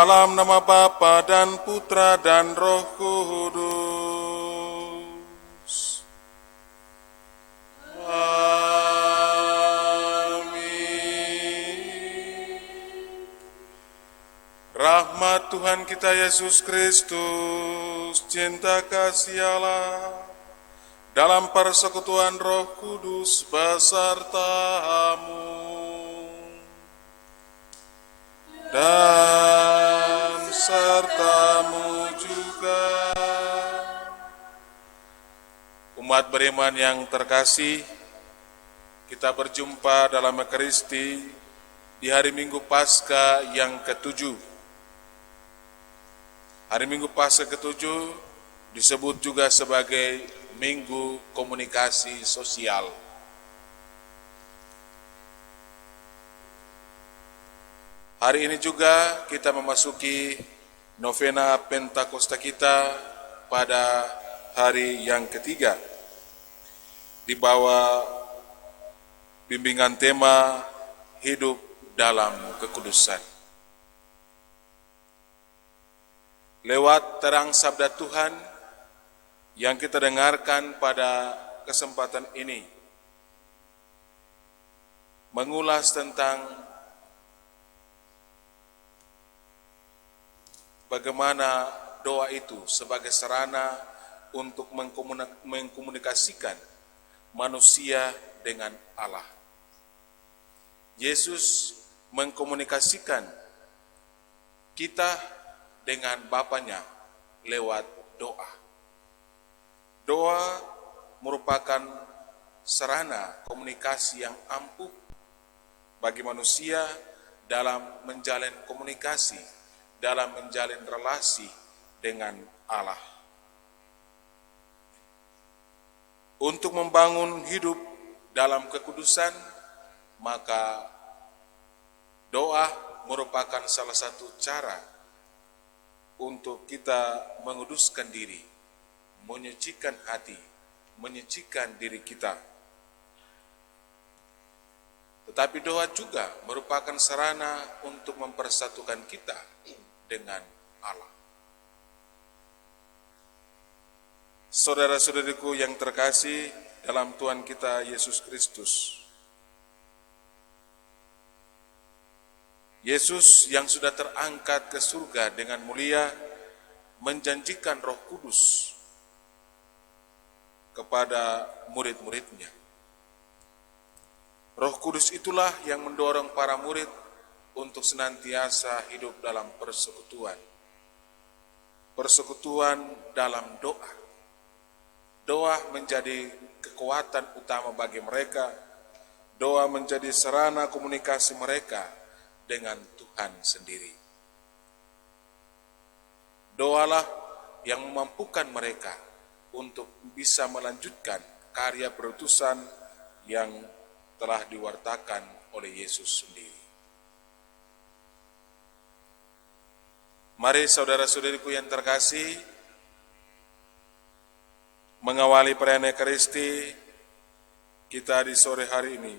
Dalam nama Bapa dan Putra dan Roh Kudus. Amin. Rahmat Tuhan kita Yesus Kristus, cinta kasih Allah, dalam persekutuan Roh Kudus besertamu dan sertamu juga. Umat beriman yang terkasih, kita berjumpa dalam Ekaristi di hari Minggu Paskah yang ke-7. Hari Minggu Paskah ke-7 disebut juga sebagai Minggu Komunikasi Sosial. Hari ini juga kita memasuki novena Pentakosta kita pada hari yang ketiga, di bawah bimbingan tema hidup dalam kekudusan. Lewat terang sabda Tuhan yang kita dengarkan pada kesempatan ini, mengulas tentang bagaimana doa itu sebagai sarana untuk mengkomunikasikan manusia dengan Allah. Yesus mengkomunikasikan kita dengan Bapanya lewat doa. Doa merupakan sarana komunikasi yang ampuh bagi manusia dalam menjalin komunikasi, dalam menjalin relasi dengan Allah. Untuk membangun hidup dalam kekudusan, maka doa merupakan salah satu cara untuk kita menguduskan diri, menyucikan hati, menyucikan diri kita. Tetapi doa juga merupakan sarana untuk mempersatukan kita dengan Allah. Saudara-saudariku yang terkasih dalam Tuhan kita Yesus Kristus, Yesus yang sudah terangkat ke surga dengan mulia menjanjikan Roh Kudus kepada murid-muridnya. Roh Kudus itulah yang mendorong para murid untuk senantiasa hidup dalam persekutuan. Persekutuan dalam doa. Doa menjadi kekuatan utama bagi mereka. Doa menjadi sarana komunikasi mereka dengan Tuhan sendiri. Doalah yang memampukan mereka untuk bisa melanjutkan karya perutusan yang telah diwartakan oleh Yesus sendiri. Mari saudara-saudariku yang terkasih, mengawali perayaan Ekaristi kita di sore hari ini,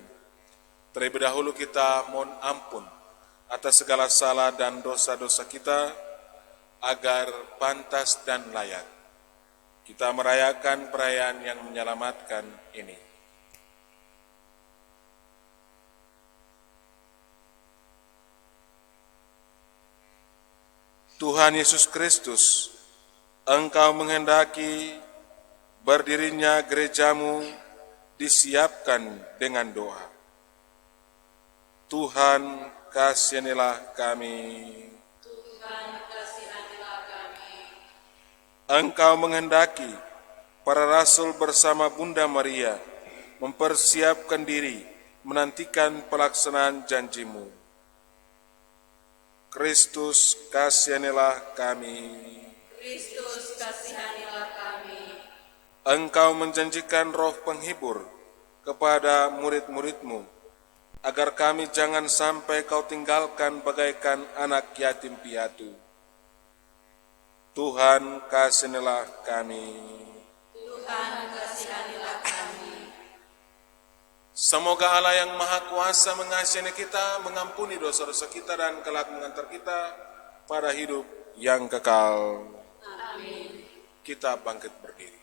terlebih dahulu kita mohon ampun atas segala salah dan dosa-dosa kita, agar pantas dan layak kita merayakan perayaan yang menyelamatkan ini. Tuhan Yesus Kristus, Engkau menghendaki berdirinya gerejamu disiapkan dengan doa. Tuhan, kasihanilah kami. Tuhan, kasihanilah kami. Engkau menghendaki para rasul bersama Bunda Maria mempersiapkan diri menantikan pelaksanaan janjimu. Kristus, kasihanilah kami. Kristus, kasihanilah kami. Engkau menjanjikan Roh Penghibur kepada murid-murid-Mu, agar kami jangan sampai Kau tinggalkan bagaikan anak yatim piatu. Tuhan, kasihanilah kami. Tuhan, kasihanilah kami. Semoga Allah yang Maha Kuasa mengasihi kita, mengampuni dosa-dosa kita, dan kelak mengantar kita pada hidup yang kekal. Kita bangkit berdiri.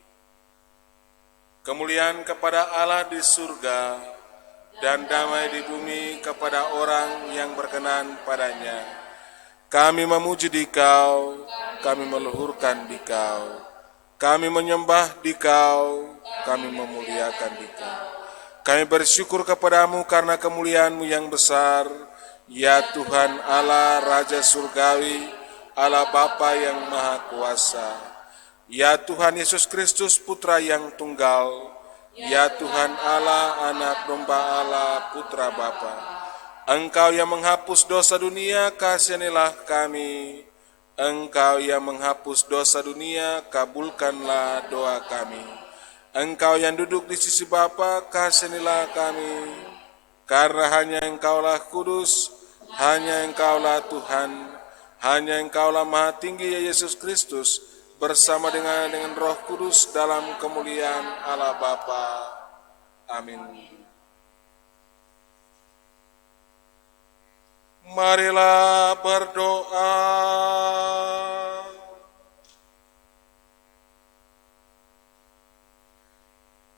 Kemuliaan kepada Allah di surga dan damai di bumi kepada orang yang berkenan padanya. Kami memuji Dikau, kami meluhurkan Dikau, kami menyembah Dikau, kami memuliakan Dikau. Kami bersyukur kepadamu karena kemuliaan-Mu yang besar, ya Tuhan Allah Raja Surgawi, Allah Bapa yang Maha Kuasa. Ya Tuhan Yesus Kristus Putra yang tunggal, ya Tuhan Allah Anak Domba Allah Putra Bapa. Engkau yang menghapus dosa dunia, kasihanilah kami. Engkau yang menghapus dosa dunia, kabulkanlah doa kami. Engkau yang duduk di sisi Bapa, kasihanilah kami. Karena hanya Engkaulah kudus, hanya Engkaulah Tuhan, hanya Engkaulah Maha Tinggi ya Yesus Kristus, bersama dengan Roh Kudus dalam kemuliaan Allah Bapa. Amin. Marilah berdoa.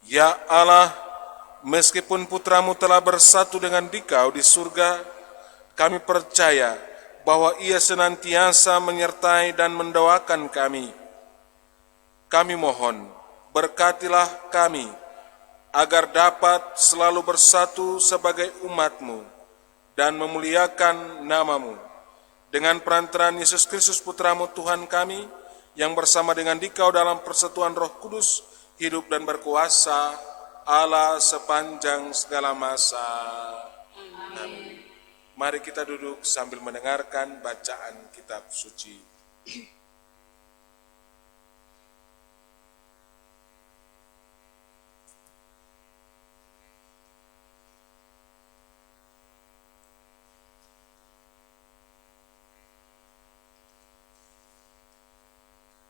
Ya Allah, meskipun Putramu telah bersatu dengan Dikau di surga, kami percaya bahwa Ia senantiasa menyertai dan mendoakan kami. Kami mohon, berkatilah kami, agar dapat selalu bersatu sebagai umat-Mu dan memuliakan nama-Mu. Dengan perantaraan Yesus Kristus Putramu Tuhan kami, yang bersama dengan Dikau dalam persatuan Roh Kudus, hidup dan berkuasa Allah sepanjang segala masa. Amin. Mari kita duduk sambil mendengarkan bacaan kitab suci.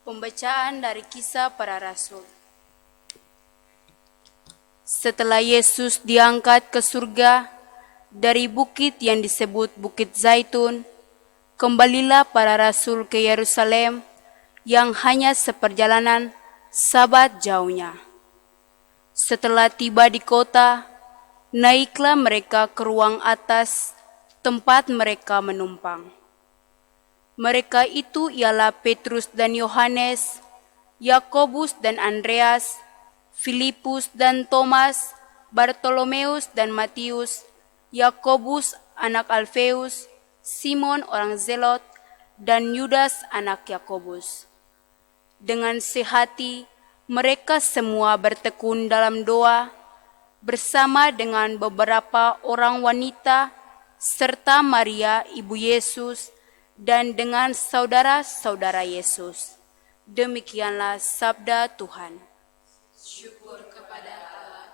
Pembacaan dari Kisah Para Rasul. Setelah Yesus diangkat ke surga dari bukit yang disebut Bukit Zaitun, kembalilah para rasul ke Yerusalem yang hanya seperjalanan Sabat jauhnya. Setelah tiba di kota, naiklah mereka ke ruang atas tempat mereka menumpang. Mereka itu ialah Petrus dan Yohanes, Yakobus dan Andreas, Filipus dan Thomas, Bartolomeus dan Matius, Yakobus anak Alfeus, Simon orang Zelot, dan Yudas anak Yakobus. Dengan sehati, mereka semua bertekun dalam doa, bersama dengan beberapa orang wanita, serta Maria ibu Yesus, dan dengan saudara-saudara Yesus. Demikianlah sabda Tuhan. Syukur kepada Allah.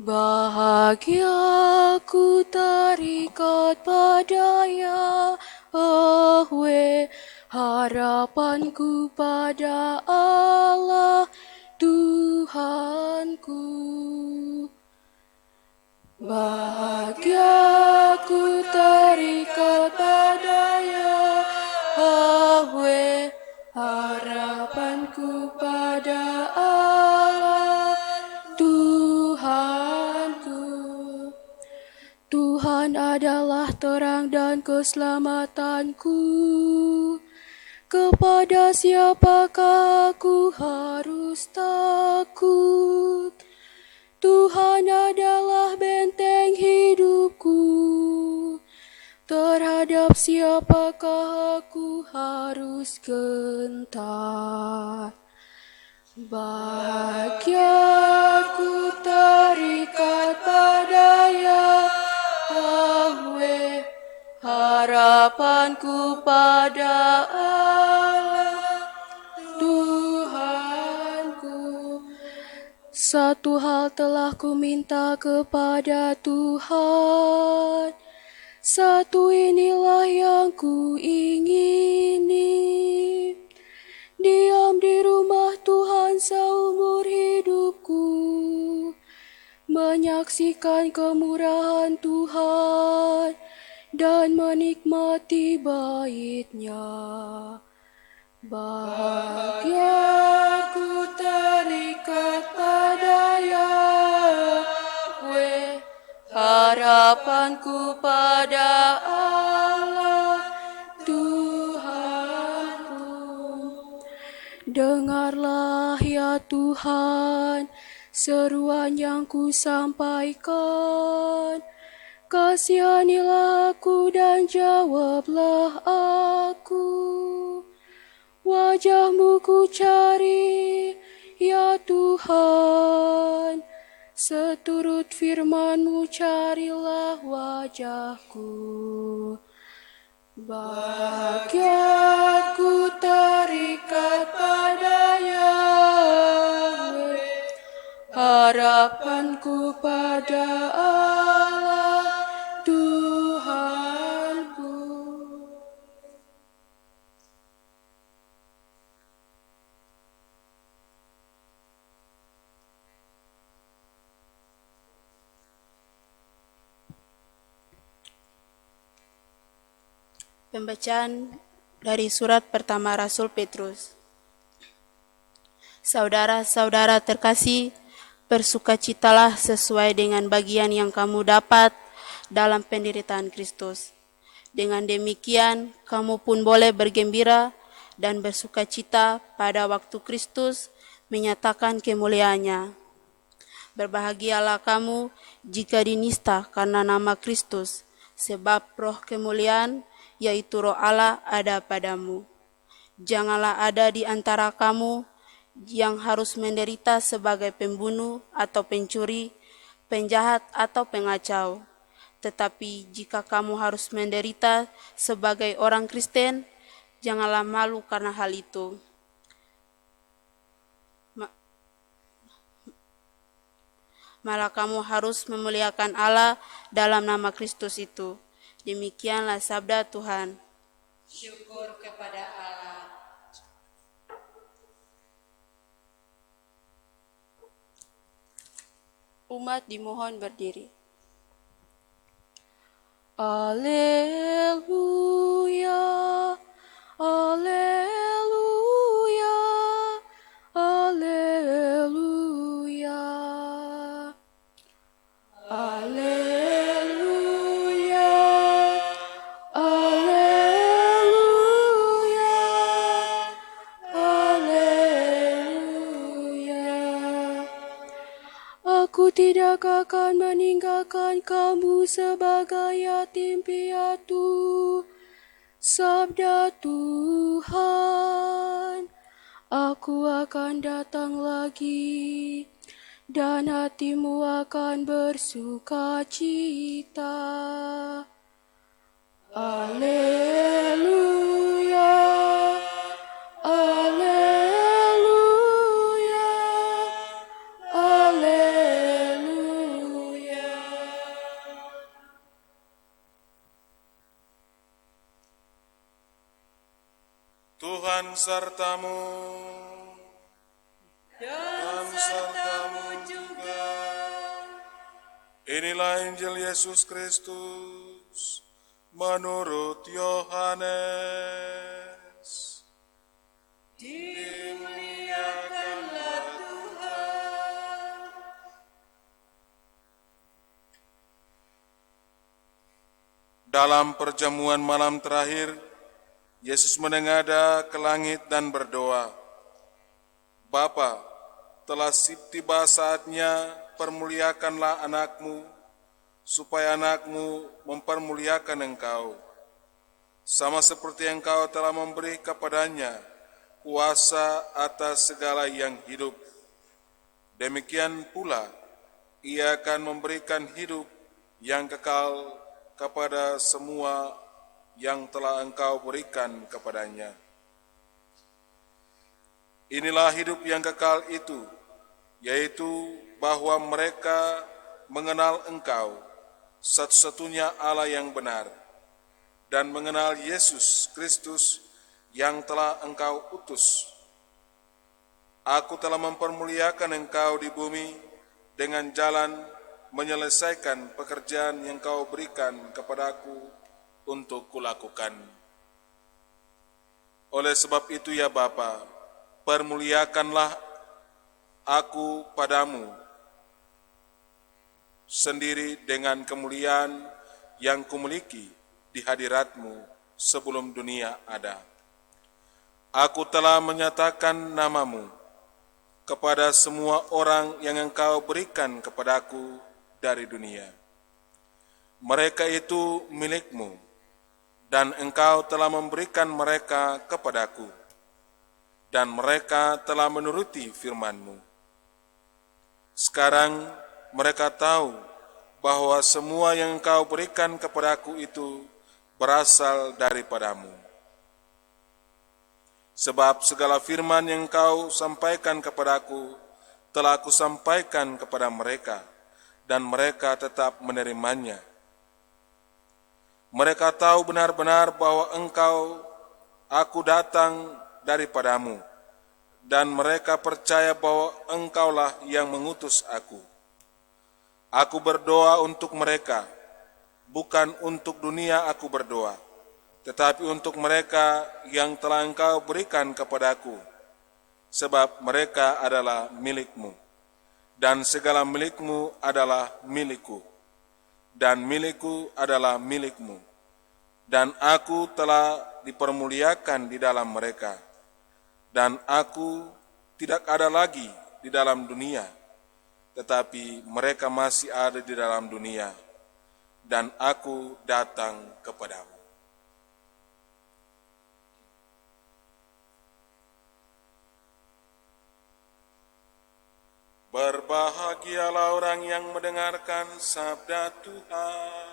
Bahagia ku terikat pada Yahweh, harapanku pada Allah Tuhanku. Bahagia ku terikat pada Yahweh, harapanku pada Allah Tuhanku. Tuhan adalah terang dan keselamatanku. Kepada siapakah aku harus takut? Tuhan adalah benteng hidupku. Terhadap siapakah aku harus gentar? Bahagia ku terikat pada Yahweh, harapanku pada Allah Tuhanku. Satu hal telah ku minta kepada Tuhan, satu inilah yang ku ingini, diam di rumah Tuhan seumur hidupku, menyaksikan kemurahan Tuhan dan menikmati bait-Nya. Bahagia ku terikat pada Yahweh, harapanku pada Allah Tuhanku. Dengarlah ya Tuhan seruan yang ku sampaikan. Kasihanilah aku dan jawablah aku. Wajah-Mu ku cari, ya Tuhan. Seturut firman-Mu carilah wajahku. Bahagia ku terikat pada Yahweh, harapanku pada Allah Tuhanku. Pembacaan dari surat pertama Rasul Petrus. Saudara-saudara terkasih, bersukacitalah sesuai dengan bagian yang kamu dapat dalam penderitaan Kristus. Dengan demikian, kamu pun boleh bergembira dan bersukacita pada waktu Kristus menyatakan kemuliaannya. Berbahagialah kamu jika dinista karena nama Kristus, sebab roh kemuliaan, yaitu roh Allah ada padamu. Janganlah ada di antara kamu yang harus menderita sebagai pembunuh atau pencuri, penjahat atau pengacau. Tetapi jika kamu harus menderita sebagai orang Kristen, janganlah malu karena hal itu. Malah kamu harus memuliakan Allah dalam nama Kristus itu. Demikianlah sabda Tuhan. Syukur kepada Allah. Umat dimohon berdiri. Alleluia, alleluia, alleluia. Alleluia, alleluia, alleluia. Aku tidak akan meninggalkan kamu sebagai yatim piatu. Sabda Tuhan, aku akan datang lagi, dan hatimu akan bersuka cita. Alleluia, alleluia, alleluia. Tuhan sertamu. Dan sertamu juga. Inilah Injil Yesus Kristus menurut Yohanes. Dimuliakanlah Tuhan. Dalam perjamuan malam terakhir, Yesus menengadah ke langit dan berdoa, Bapa, telah tiba saatnya, permuliakanlah anakmu, supaya anakmu mempermuliakan engkau. Sama seperti engkau telah memberi kepadanya kuasa atas segala yang hidup. Demikian pula, ia akan memberikan hidup yang kekal kepada semua yang telah engkau berikan kepadanya. Inilah hidup yang kekal itu, yaitu bahwa mereka mengenal engkau, satu-satunya Allah yang benar, dan mengenal Yesus Kristus yang telah engkau utus. Aku telah mempermuliakan engkau di bumi dengan jalan menyelesaikan pekerjaan yang kau berikan kepadaku untuk kulakukan. Oleh sebab itu ya Bapa, permuliakanlah aku padamu sendiri dengan kemuliaan yang kumiliki di hadiratmu sebelum dunia ada. Aku telah menyatakan namamu kepada semua orang yang engkau berikan kepadaku dari dunia. Mereka itu milikmu, dan engkau telah memberikan mereka kepadaku, dan mereka telah menuruti firman-Mu. Sekarang mereka tahu bahwa semua yang engkau berikan kepadaku itu berasal daripadamu. Sebab segala firman yang engkau sampaikan kepadaku telah aku sampaikan kepada mereka, dan mereka tetap menerimanya. Mereka tahu benar-benar bahwa aku datang daripadamu, dan mereka percaya bahwa engkaulah yang mengutus aku. Aku berdoa untuk mereka, bukan untuk dunia aku berdoa, tetapi untuk mereka yang telah engkau berikan kepadaku, sebab mereka adalah milikmu, dan segala milikmu adalah milikku, dan milikku adalah milikmu, dan aku telah dipermuliakan di dalam mereka, dan aku tidak ada lagi di dalam dunia, tetapi mereka masih ada di dalam dunia, dan aku datang kepadamu. Berbahagialah orang yang mendengarkan sabda Tuhan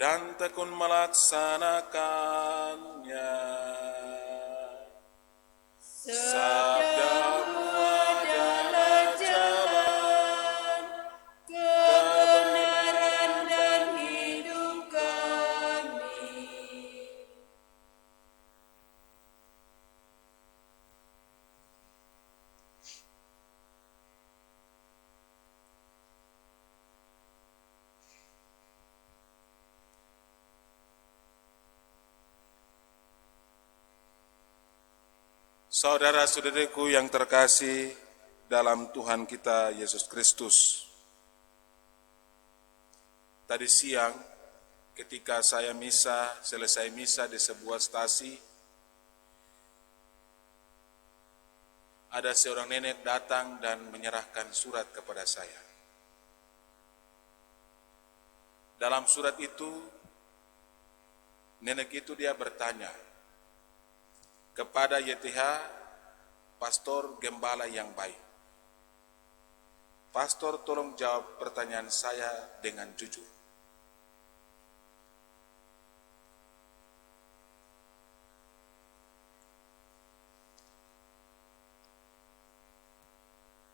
dan tekun melaksanakannya. Sabda-Mu adalah jalan, kebenaran dan hidup kami. Saudara-saudariku yang terkasih dalam Tuhan kita Yesus Kristus. Tadi siang ketika saya selesai misa di sebuah stasi, ada seorang nenek datang dan menyerahkan surat kepada saya. Dalam surat itu, nenek itu dia bertanya, kepada YTH, pastor gembala yang baik. Pastor tolong jawab pertanyaan saya dengan jujur.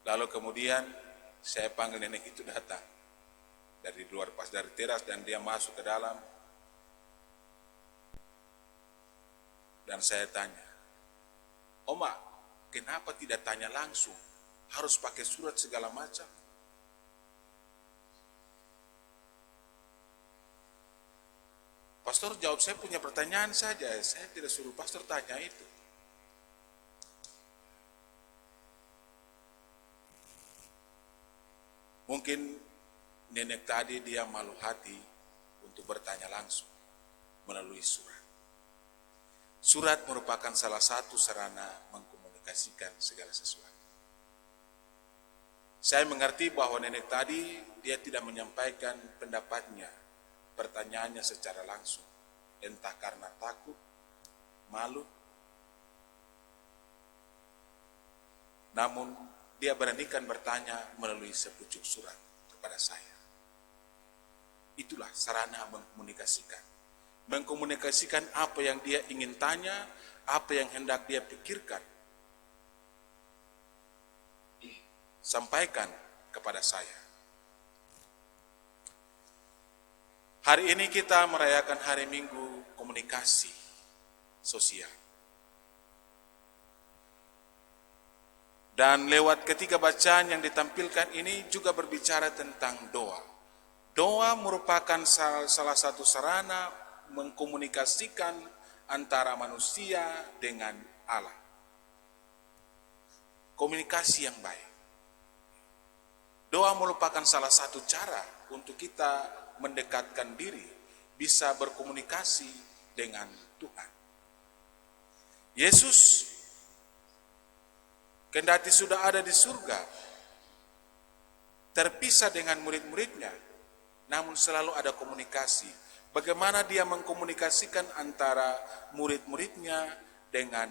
Lalu kemudian saya panggil nenek itu datang dari luar dari teras, dan dia masuk ke dalam. Dan saya tanya, Oma, kenapa tidak tanya langsung? Harus pakai surat segala macam. Pastor jawab, saya punya pertanyaan saja, saya tidak suruh pastor tanya itu. Mungkin nenek tadi dia malu hati untuk bertanya langsung melalui surat. Surat merupakan salah satu sarana mengkomunikasikan segala sesuatu. Saya mengerti bahwa nenek tadi dia tidak menyampaikan pendapatnya, pertanyaannya secara langsung, entah karena takut, malu. Namun dia beranikan bertanya melalui sepucuk surat kepada saya. Itulah sarana mengkomunikasikan apa yang dia ingin tanya, apa yang hendak dia pikirkan, sampaikan kepada saya. Hari ini kita merayakan hari Minggu komunikasi sosial. Dan lewat ketiga bacaan yang ditampilkan ini juga berbicara tentang doa. Doa merupakan salah satu sarana mengkomunikasikan antara manusia dengan Allah. Komunikasi yang baik. Doa merupakan salah satu cara untuk kita mendekatkan diri, bisa berkomunikasi dengan Tuhan. Yesus kendati sudah ada di surga, terpisah dengan murid-muridnya, namun selalu ada komunikasi. Bagaimana dia mengkomunikasikan antara murid-muridnya dengan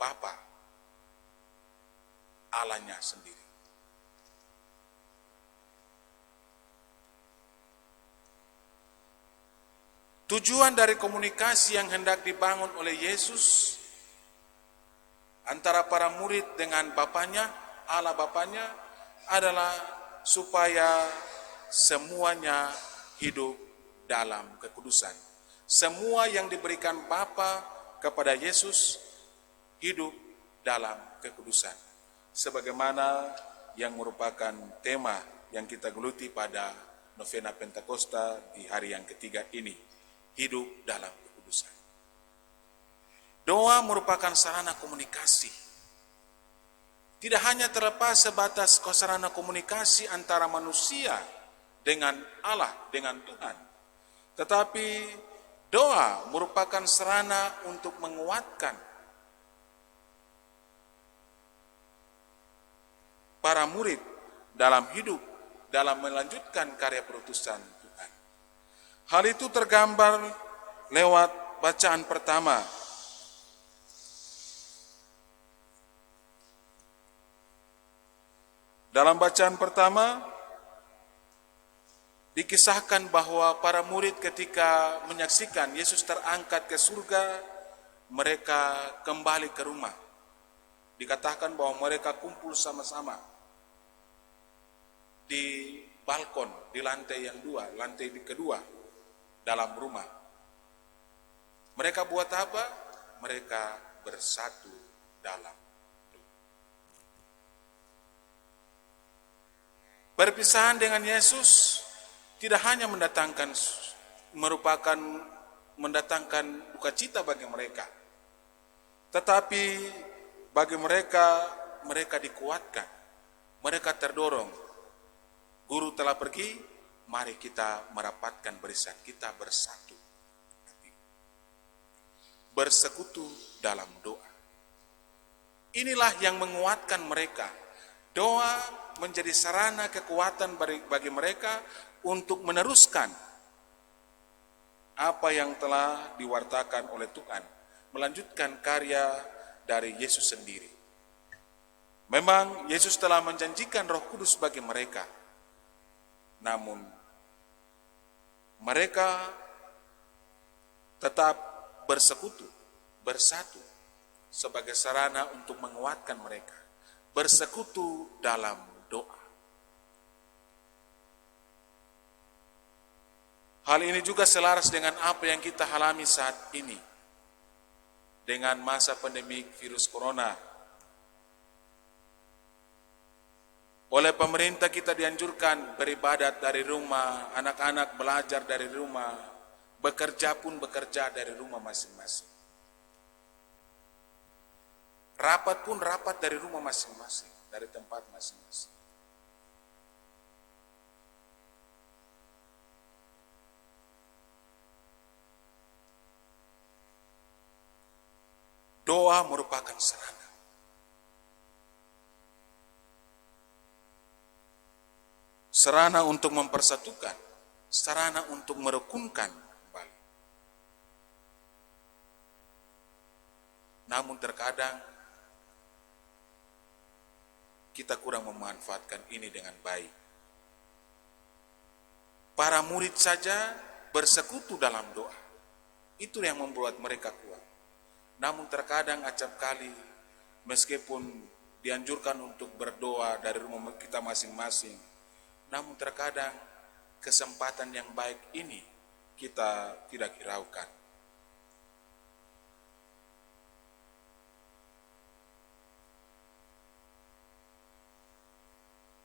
Bapa, Allahnya sendiri. Tujuan dari komunikasi yang hendak dibangun oleh Yesus antara para murid dengan Bapanya, Allah Bapanya, adalah supaya semuanya hidup dalam kekudusan. Semua yang diberikan Bapa kepada Yesus hidup dalam kekudusan. Sebagaimana yang merupakan tema yang kita geluti pada Novena Pentakosta di hari yang ketiga ini, hidup dalam kekudusan. Doa merupakan sarana komunikasi. Tidak hanya terlepas sebatas sarana komunikasi antara manusia dengan Allah, dengan Tuhan. Tetapi doa merupakan sarana untuk menguatkan para murid dalam hidup, dalam melanjutkan karya perutusan Tuhan. Hal itu tergambar lewat bacaan pertama. Dalam bacaan pertama, dikisahkan bahwa para murid ketika menyaksikan Yesus terangkat ke surga, mereka kembali ke rumah. Dikatakan bahwa mereka kumpul sama-sama di balkon, di lantai yang lantai kedua dalam rumah. Mereka buat apa? Mereka bersatu dalam. Perpisahan dengan Yesus tidak hanya mendatangkan duka cita bagi mereka, tetapi bagi mereka dikuatkan, mereka terdorong. Guru telah pergi, mari kita merapatkan barisan, kita bersatu, bersekutu dalam doa. Inilah yang menguatkan mereka. Doa menjadi sarana kekuatan bagi mereka untuk meneruskan apa yang telah diwartakan oleh Tuhan, melanjutkan karya dari Yesus sendiri. Memang Yesus telah menjanjikan Roh Kudus bagi mereka, namun mereka tetap bersekutu, bersatu sebagai sarana untuk menguatkan mereka, bersekutu dalam doa. Hal ini juga selaras dengan apa yang kita alami saat ini, dengan masa pandemik virus corona. Oleh pemerintah kita dianjurkan beribadat dari rumah, anak-anak belajar dari rumah, bekerja pun bekerja dari rumah masing-masing. Rapat pun rapat dari rumah masing-masing, dari tempat masing-masing. Doa merupakan sarana. Sarana untuk mempersatukan, sarana untuk merukunkan kembali. Namun terkadang kita kurang memanfaatkan ini dengan baik. Para murid saja bersekutu dalam doa. Itu yang membuat mereka kuat. Namun terkadang acap kali meskipun dianjurkan untuk berdoa dari rumah kita masing-masing, namun terkadang kesempatan yang baik ini kita tidak hiraukan.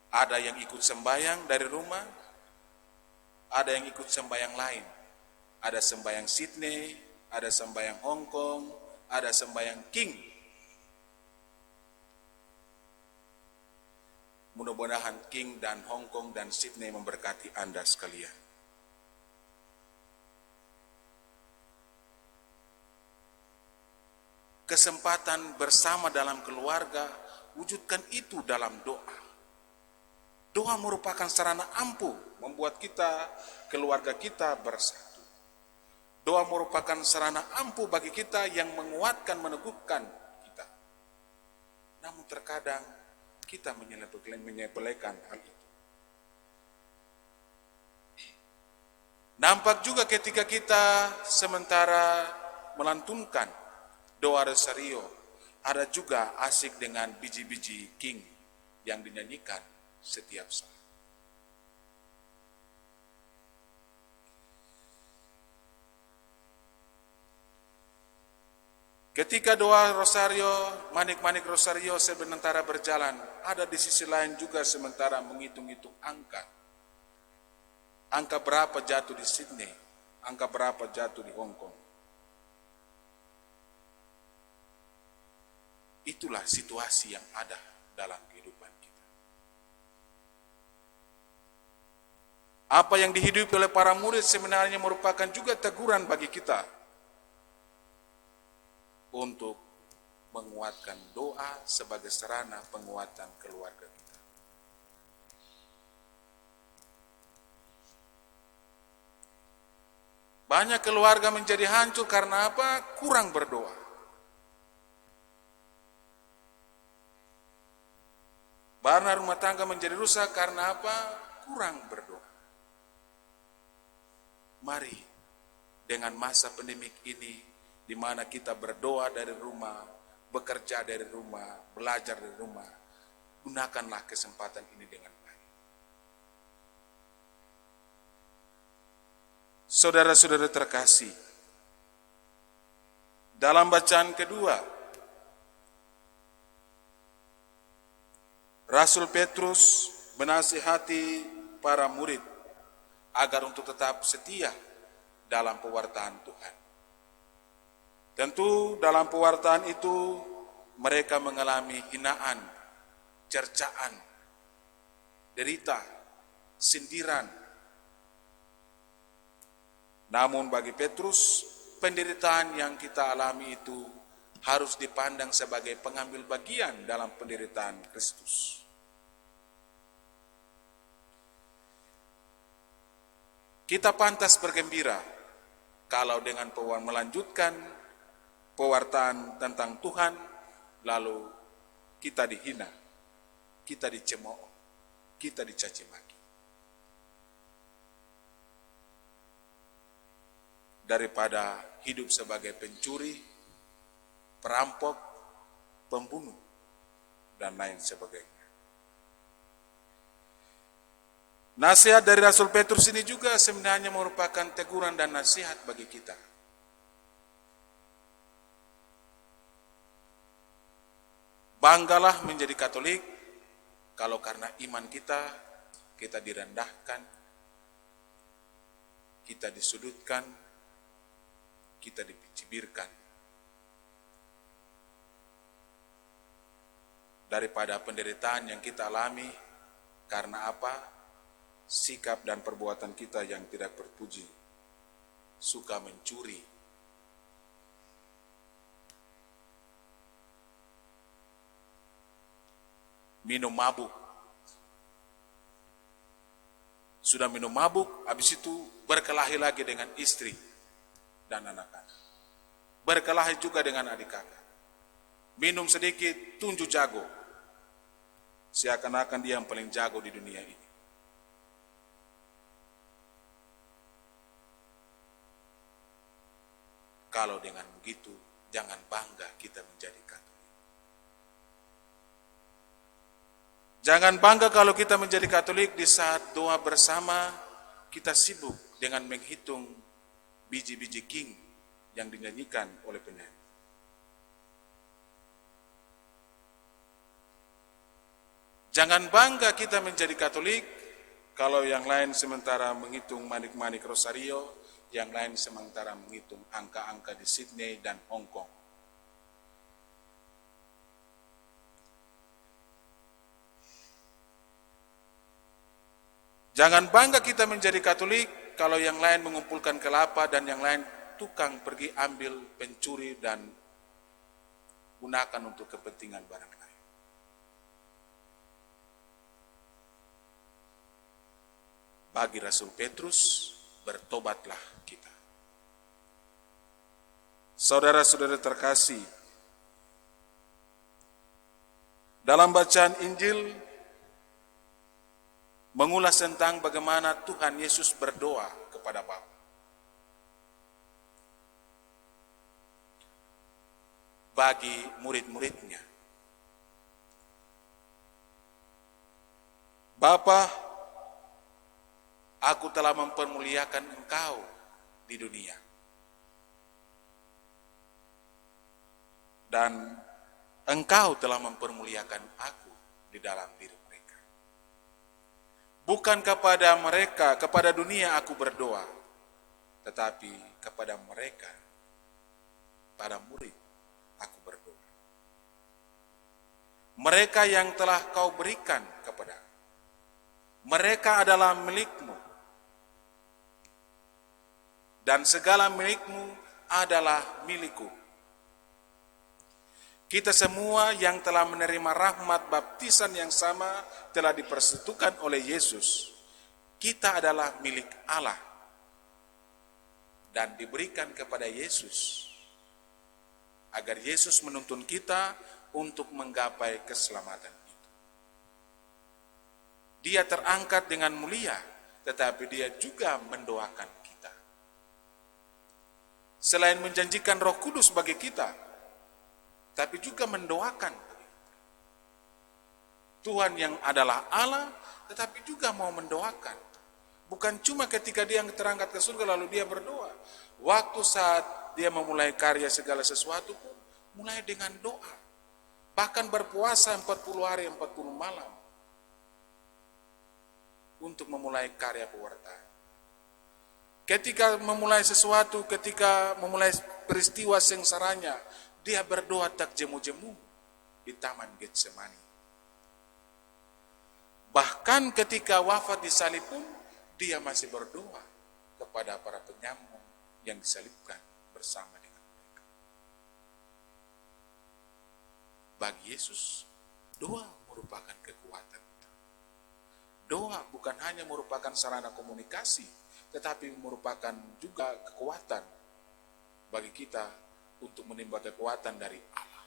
Ada yang ikut sembahyang dari rumah, ada yang ikut sembahyang lain. Ada sembahyang Sydney, ada sembahyang Hong Kong, ada sembahyang King. Mudah-mudahan King dan Hong Kong dan Sydney memberkati Anda sekalian. Kesempatan bersama dalam keluarga, wujudkan itu dalam doa. Doa merupakan sarana ampuh membuat kita, keluarga kita bersatu. Doa merupakan sarana ampuh bagi kita yang menguatkan, meneguhkan kita. Namun terkadang kita menyepelekan hal itu. Nampak juga ketika kita sementara melantunkan doa rosario, ada juga asik dengan biji-biji King yang dinyanyikan setiap saat. Ketika doa rosario, manik-manik rosario sementara berjalan, ada di sisi lain juga sementara menghitung-hitung angka. Angka berapa jatuh di Sydney, angka berapa jatuh di Hong Kong. Itulah situasi yang ada dalam kehidupan kita. Apa yang dihidupi oleh para murid sebenarnya merupakan juga teguran bagi kita untuk menguatkan doa sebagai sarana penguatan keluarga kita. Banyak keluarga menjadi hancur karena apa? Kurang berdoa. Barna rumah tangga menjadi rusak karena apa? Kurang berdoa. Mari dengan masa pandemik ini, di mana kita berdoa dari rumah, bekerja dari rumah, belajar dari rumah, gunakanlah kesempatan ini dengan baik. Saudara-saudara terkasih, dalam bacaan kedua, Rasul Petrus menasihati para murid agar untuk tetap setia dalam pewartaan Tuhan. Tentu dalam pewartaan itu mereka mengalami hinaan, cercaan, derita, sindiran. Namun bagi Petrus, penderitaan yang kita alami itu harus dipandang sebagai pengambil bagian dalam penderitaan Kristus. Kita pantas bergembira kalau dengan melanjutkan pewartaan tentang Tuhan, lalu kita dihina, kita dicemooh, kita dicaci maki. Daripada hidup sebagai pencuri, perampok, pembunuh, dan lain sebagainya. Nasihat dari Rasul Petrus ini juga sebenarnya merupakan teguran dan nasihat bagi kita. Banggalah menjadi Katolik kalau karena iman kita direndahkan, kita disudutkan, kita dicibirkan. Daripada penderitaan yang kita alami karena apa? Sikap dan perbuatan kita yang tidak terpuji, suka mencuri, minum mabuk. Sudah minum mabuk, habis itu berkelahi lagi dengan istri dan anak-anak. Berkelahi juga dengan adik kakak. Minum sedikit, tunjuk jago. Seakan-akan dia yang paling jago di dunia ini. Kalau dengan begitu, jangan bangga kita menjadi Katolik. Jangan bangga kalau kita menjadi Katolik di saat doa bersama, kita sibuk dengan menghitung biji-biji King yang dinyanyikan oleh penyanyi. Jangan bangga kita menjadi Katolik kalau yang lain sementara menghitung manik-manik rosario, yang lain sementara menghitung angka-angka di Sydney dan Hong Kong. Jangan bangga kita menjadi Katolik kalau yang lain mengumpulkan kelapa dan yang lain tukang pergi ambil, pencuri dan gunakan untuk kepentingan barang lain. Bagi Rasul Petrus, bertobatlah kita. Saudara-saudara terkasih, dalam bacaan Injil mengulas tentang bagaimana Tuhan Yesus berdoa kepada Bapa. Bagi murid-muridnya, Bapa, aku telah mempermuliakan Engkau di dunia, dan Engkau telah mempermuliakan aku di dalam diri mereka. Bukan kepada mereka, kepada dunia aku berdoa, tetapi kepada mereka, para murid, aku berdoa. Mereka yang telah Kau berikan kepada aku. Mereka adalah milik-Mu. Dan segala milik-Mu adalah milikku. Kita semua yang telah menerima rahmat baptisan yang sama telah dipersatukan oleh Yesus. Kita adalah milik Allah dan diberikan kepada Yesus agar Yesus menuntun kita untuk menggapai keselamatan itu. Dia terangkat dengan mulia, tetapi dia juga mendoakan kita. Selain menjanjikan Roh Kudus bagi kita, tapi juga mendoakan. Tuhan yang adalah Allah, tetapi juga mau mendoakan. Bukan cuma ketika dia terangkat ke surga lalu dia berdoa. Waktu saat dia memulai karya segala sesuatu pun mulai dengan doa. Bahkan berpuasa 40 hari 40 malam untuk memulai karya pewartaan. Ketika memulai sesuatu, ketika memulai peristiwa sengsaranya, dia berdoa tak jemu-jemu di Taman Getsemani. Bahkan ketika wafat disalib pun, dia masih berdoa kepada para penyambung yang disalibkan bersama dengan mereka. Bagi Yesus, doa merupakan kekuatan. Doa bukan hanya merupakan sarana komunikasi, tetapi merupakan juga kekuatan bagi kita untuk menimba kekuatan dari Allah.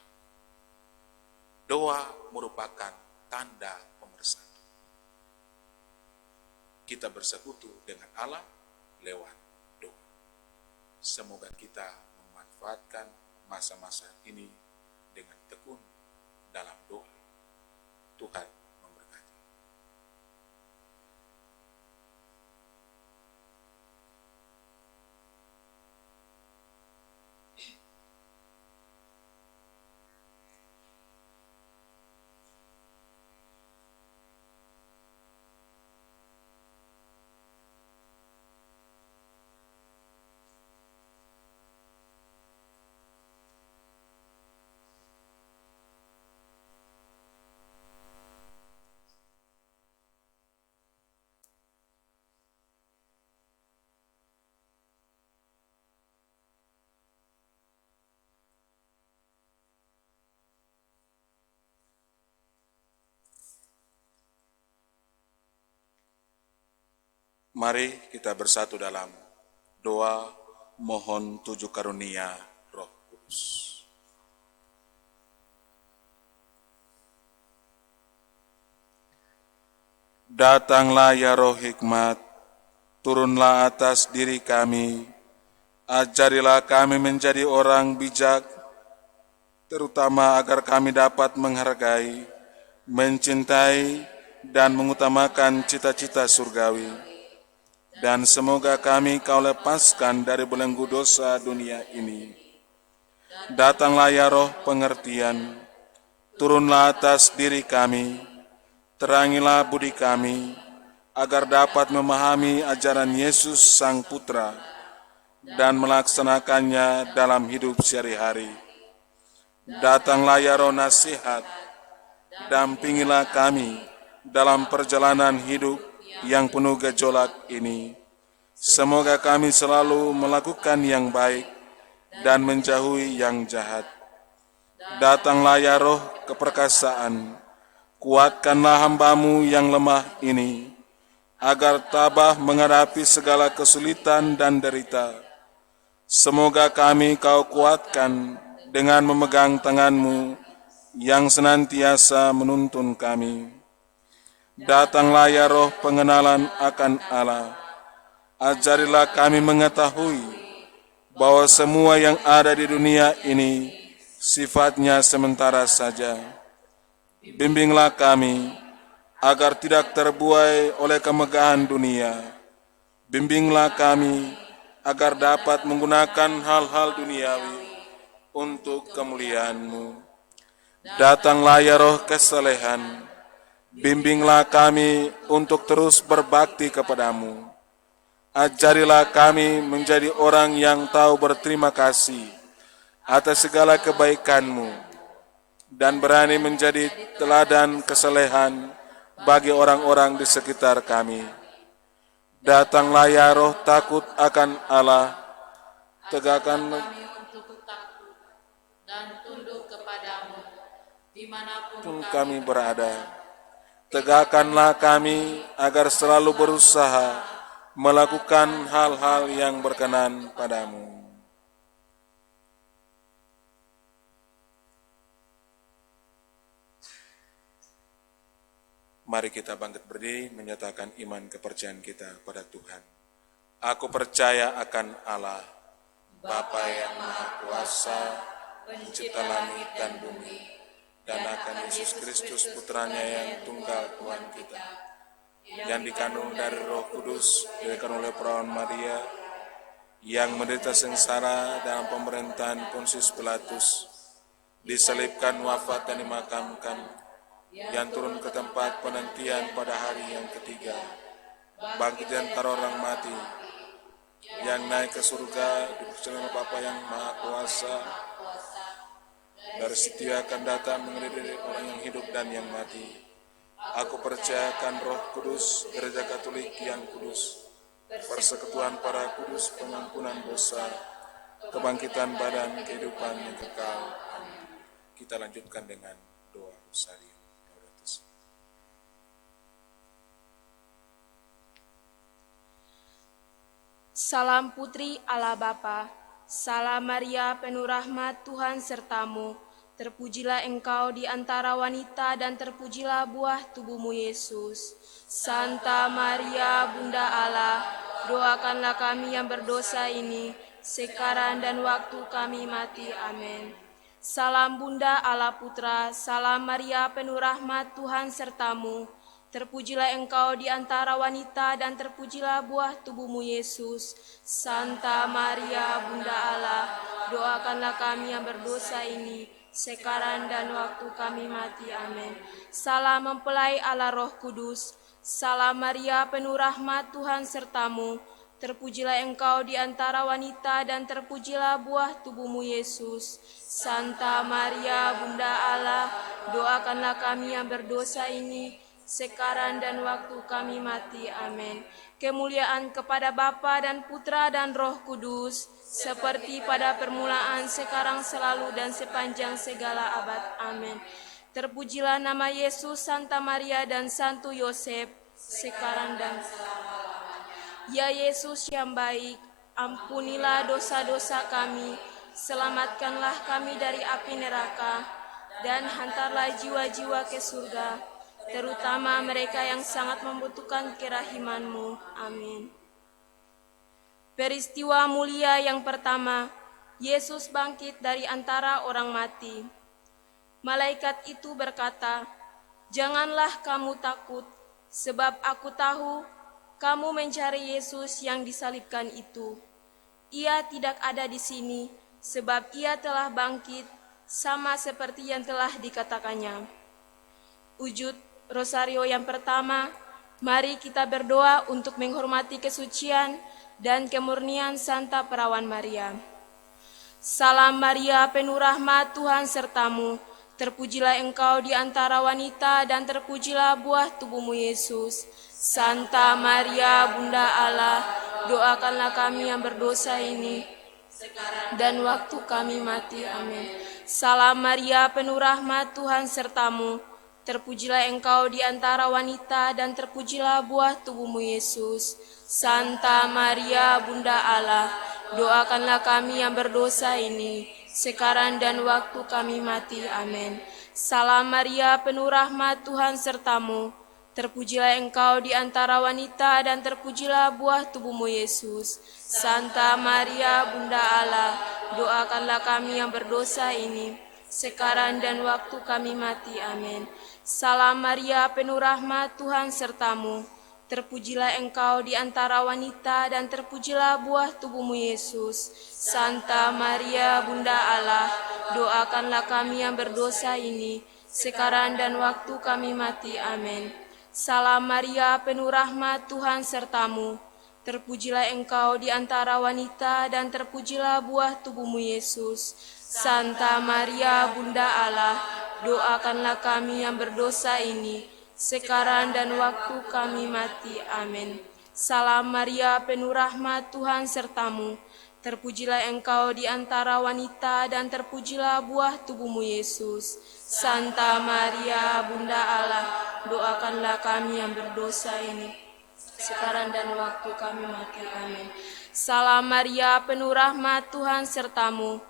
Doa merupakan tanda pemersatu. Kita bersekutu dengan Allah lewat doa. Semoga kita memanfaatkan masa-masa ini dengan tekun dalam doa. Tuhan memberkati. Mari kita bersatu dalam doa mohon 7 karunia Roh Kudus. Datanglah ya Roh Hikmat, turunlah atas diri kami, ajarilah kami menjadi orang bijak, terutama agar kami dapat menghargai, mencintai, dan mengutamakan cita-cita surgawi. Dan semoga kami Kau lepaskan dari belenggu dosa dunia ini. Datanglah ya Roh pengertian, turunlah atas diri kami, Terangilah budi kami, agar dapat memahami ajaran Yesus Sang Putra dan melaksanakannya dalam hidup sehari-hari. Datanglah ya Roh Nasihat, dampingilah kami dalam perjalanan hidup yang penuh gejolak ini. Semoga kami selalu melakukan yang baik dan menjauhi yang jahat. Datanglah ya Roh keperkasaan, kuatkanlah hamba-Mu yang lemah ini, agar tabah menghadapi segala kesulitan dan derita. Semoga kami Kau kuatkan dengan memegang tangan-Mu yang senantiasa menuntun kami. Datanglah ya Roh pengenalan akan Allah, ajarilah kami mengetahui bahwa semua yang ada di dunia ini sifatnya sementara saja. Bimbinglah kami agar tidak terbuai oleh kemegahan dunia. Bimbinglah kami agar dapat menggunakan hal-hal duniawi untuk kemuliaan-Mu. Datanglah ya Roh kesalehan, bimbinglah kami untuk terus berbakti kepada-Mu. Ajarilah kami menjadi orang yang tahu berterima kasih atas segala kebaikan-Mu dan berani menjadi teladan kesalehan bagi orang-orang di sekitar kami. Datanglah ya Roh takut akan Allah, tegakkan Kami untuk takut dan tunduk kepadamu dimanapun kami berada. Tegakkanlah kami agar selalu berusaha melakukan hal-hal yang berkenan padamu. Mari kita bangkit berdiri menyatakan iman kepercayaan kita pada Tuhan. Aku percaya akan Allah, Bapa yang Maha Kuasa, pencipta langit dan bumi, dan akan Yesus Kristus putranya yang tunggal Tuhan kita, yang dikandung dari Roh Kudus, dilahirkan oleh perawan Maria, yang menderita sengsara dalam pemerintahan Pontius Pilatus, disalibkan, wafat dan dimakamkan, yang turun ke tempat penantian pada hari yang ketiga, bangkit di antara orang mati, yang naik ke surga, dipercaya Bapa yang Maha Kuasa, dari situ akan datang mengadili orang yang hidup dan yang mati. Aku percayakan Roh Kudus, Gereja Katolik yang kudus, persekutuan para kudus, pengampunan dosa, kebangkitan badan, kehidupan yang kekal. Amin. Kita lanjutkan dengan doa Rosarium. Salam Putri Allah Bapa, salam Maria penuh rahmat Tuhan sertamu, terpujilah engkau di antara wanita dan terpujilah buah tubuhmu Yesus. Santa Maria Bunda Allah, doakanlah kami yang berdosa ini, sekarang dan waktu kami mati. Amin. Salam Bunda Allah Putra, salam Maria penuh rahmat Tuhan sertamu, terpujilah engkau di antara wanita dan terpujilah buah tubuhmu Yesus. Santa Maria Bunda Allah, doakanlah kami yang berdosa ini, sekarang dan waktu kami mati. Amin. Salam mempelai Allah Roh Kudus, salam Maria penuh rahmat Tuhan sertamu, terpujilah engkau di antara wanita dan terpujilah buah tubuhmu Yesus. Santa Maria Bunda Allah, doakanlah kami yang berdosa ini, sekarang dan waktu kami mati. Amin. Kemuliaan kepada Bapa dan Putra dan Roh Kudus, seperti pada permulaan, sekarang, selalu, dan sepanjang segala abad. Amin. Terpujilah nama Yesus, Santa Maria, dan Santo Yosef, sekarang dan selama-lamanya. Ya Yesus yang baik, ampunilah dosa-dosa kami, selamatkanlah kami dari api neraka, dan hantarlah jiwa-jiwa ke surga, terutama mereka yang sangat membutuhkan kerahiman-Mu. Amin. Peristiwa mulia yang pertama, Yesus bangkit dari antara orang mati. Malaikat itu berkata, "Janganlah kamu takut, sebab aku tahu kamu mencari Yesus yang disalibkan itu. Ia tidak ada di sini, sebab ia telah bangkit, sama seperti yang telah dikatakannya." Wujud rosario yang pertama, mari kita berdoa untuk menghormati kesucian dan kemurnian Santa Perawan Maria. Salam Maria, penuh rahmat, Tuhan sertamu. Terpujilah engkau di antara wanita dan terpujilah buah tubuhmu Yesus. Santa Maria, Bunda Allah, doakanlah kami yang berdosa ini dan waktu kami mati. Amin. Salam Maria, penuh rahmat, Tuhan sertamu. Terpujilah engkau di antara wanita dan terpujilah buah tubuhmu Yesus. Santa Maria, Bunda Allah, doakanlah kami yang berdosa ini sekarang dan waktu kami mati. Amin. Salam Maria, penuh rahmat, Tuhan sertamu. Terpujilah engkau di antara wanita dan terpujilah buah tubuhmu Yesus. Santa Maria, Bunda Allah, doakanlah kami yang berdosa ini sekarang dan waktu kami mati. Amin. Salam Maria, penuh rahmat, Tuhan sertamu. Terpujilah engkau di antara wanita dan terpujilah buah tubuhmu Yesus. Santa Maria, Bunda Allah, doakanlah kami yang berdosa ini sekarang dan waktu kami mati. Amin. Salam Maria, penuh rahmat, Tuhan sertamu. Terpujilah engkau di antara wanita dan terpujilah buah tubuhmu Yesus. Santa Maria, Bunda Allah, doakanlah kami yang berdosa ini sekarang dan waktu kami mati. Amin. Salam Maria, penuh rahmat, Tuhan sertamu. Terpujilah engkau di antara wanita dan terpujilah buah tubuhmu Yesus. Santa Maria, Bunda Allah, doakanlah kami yang berdosa ini sekarang dan waktu kami mati. Amin. Salam Maria, penuh rahmat, Tuhan sertamu.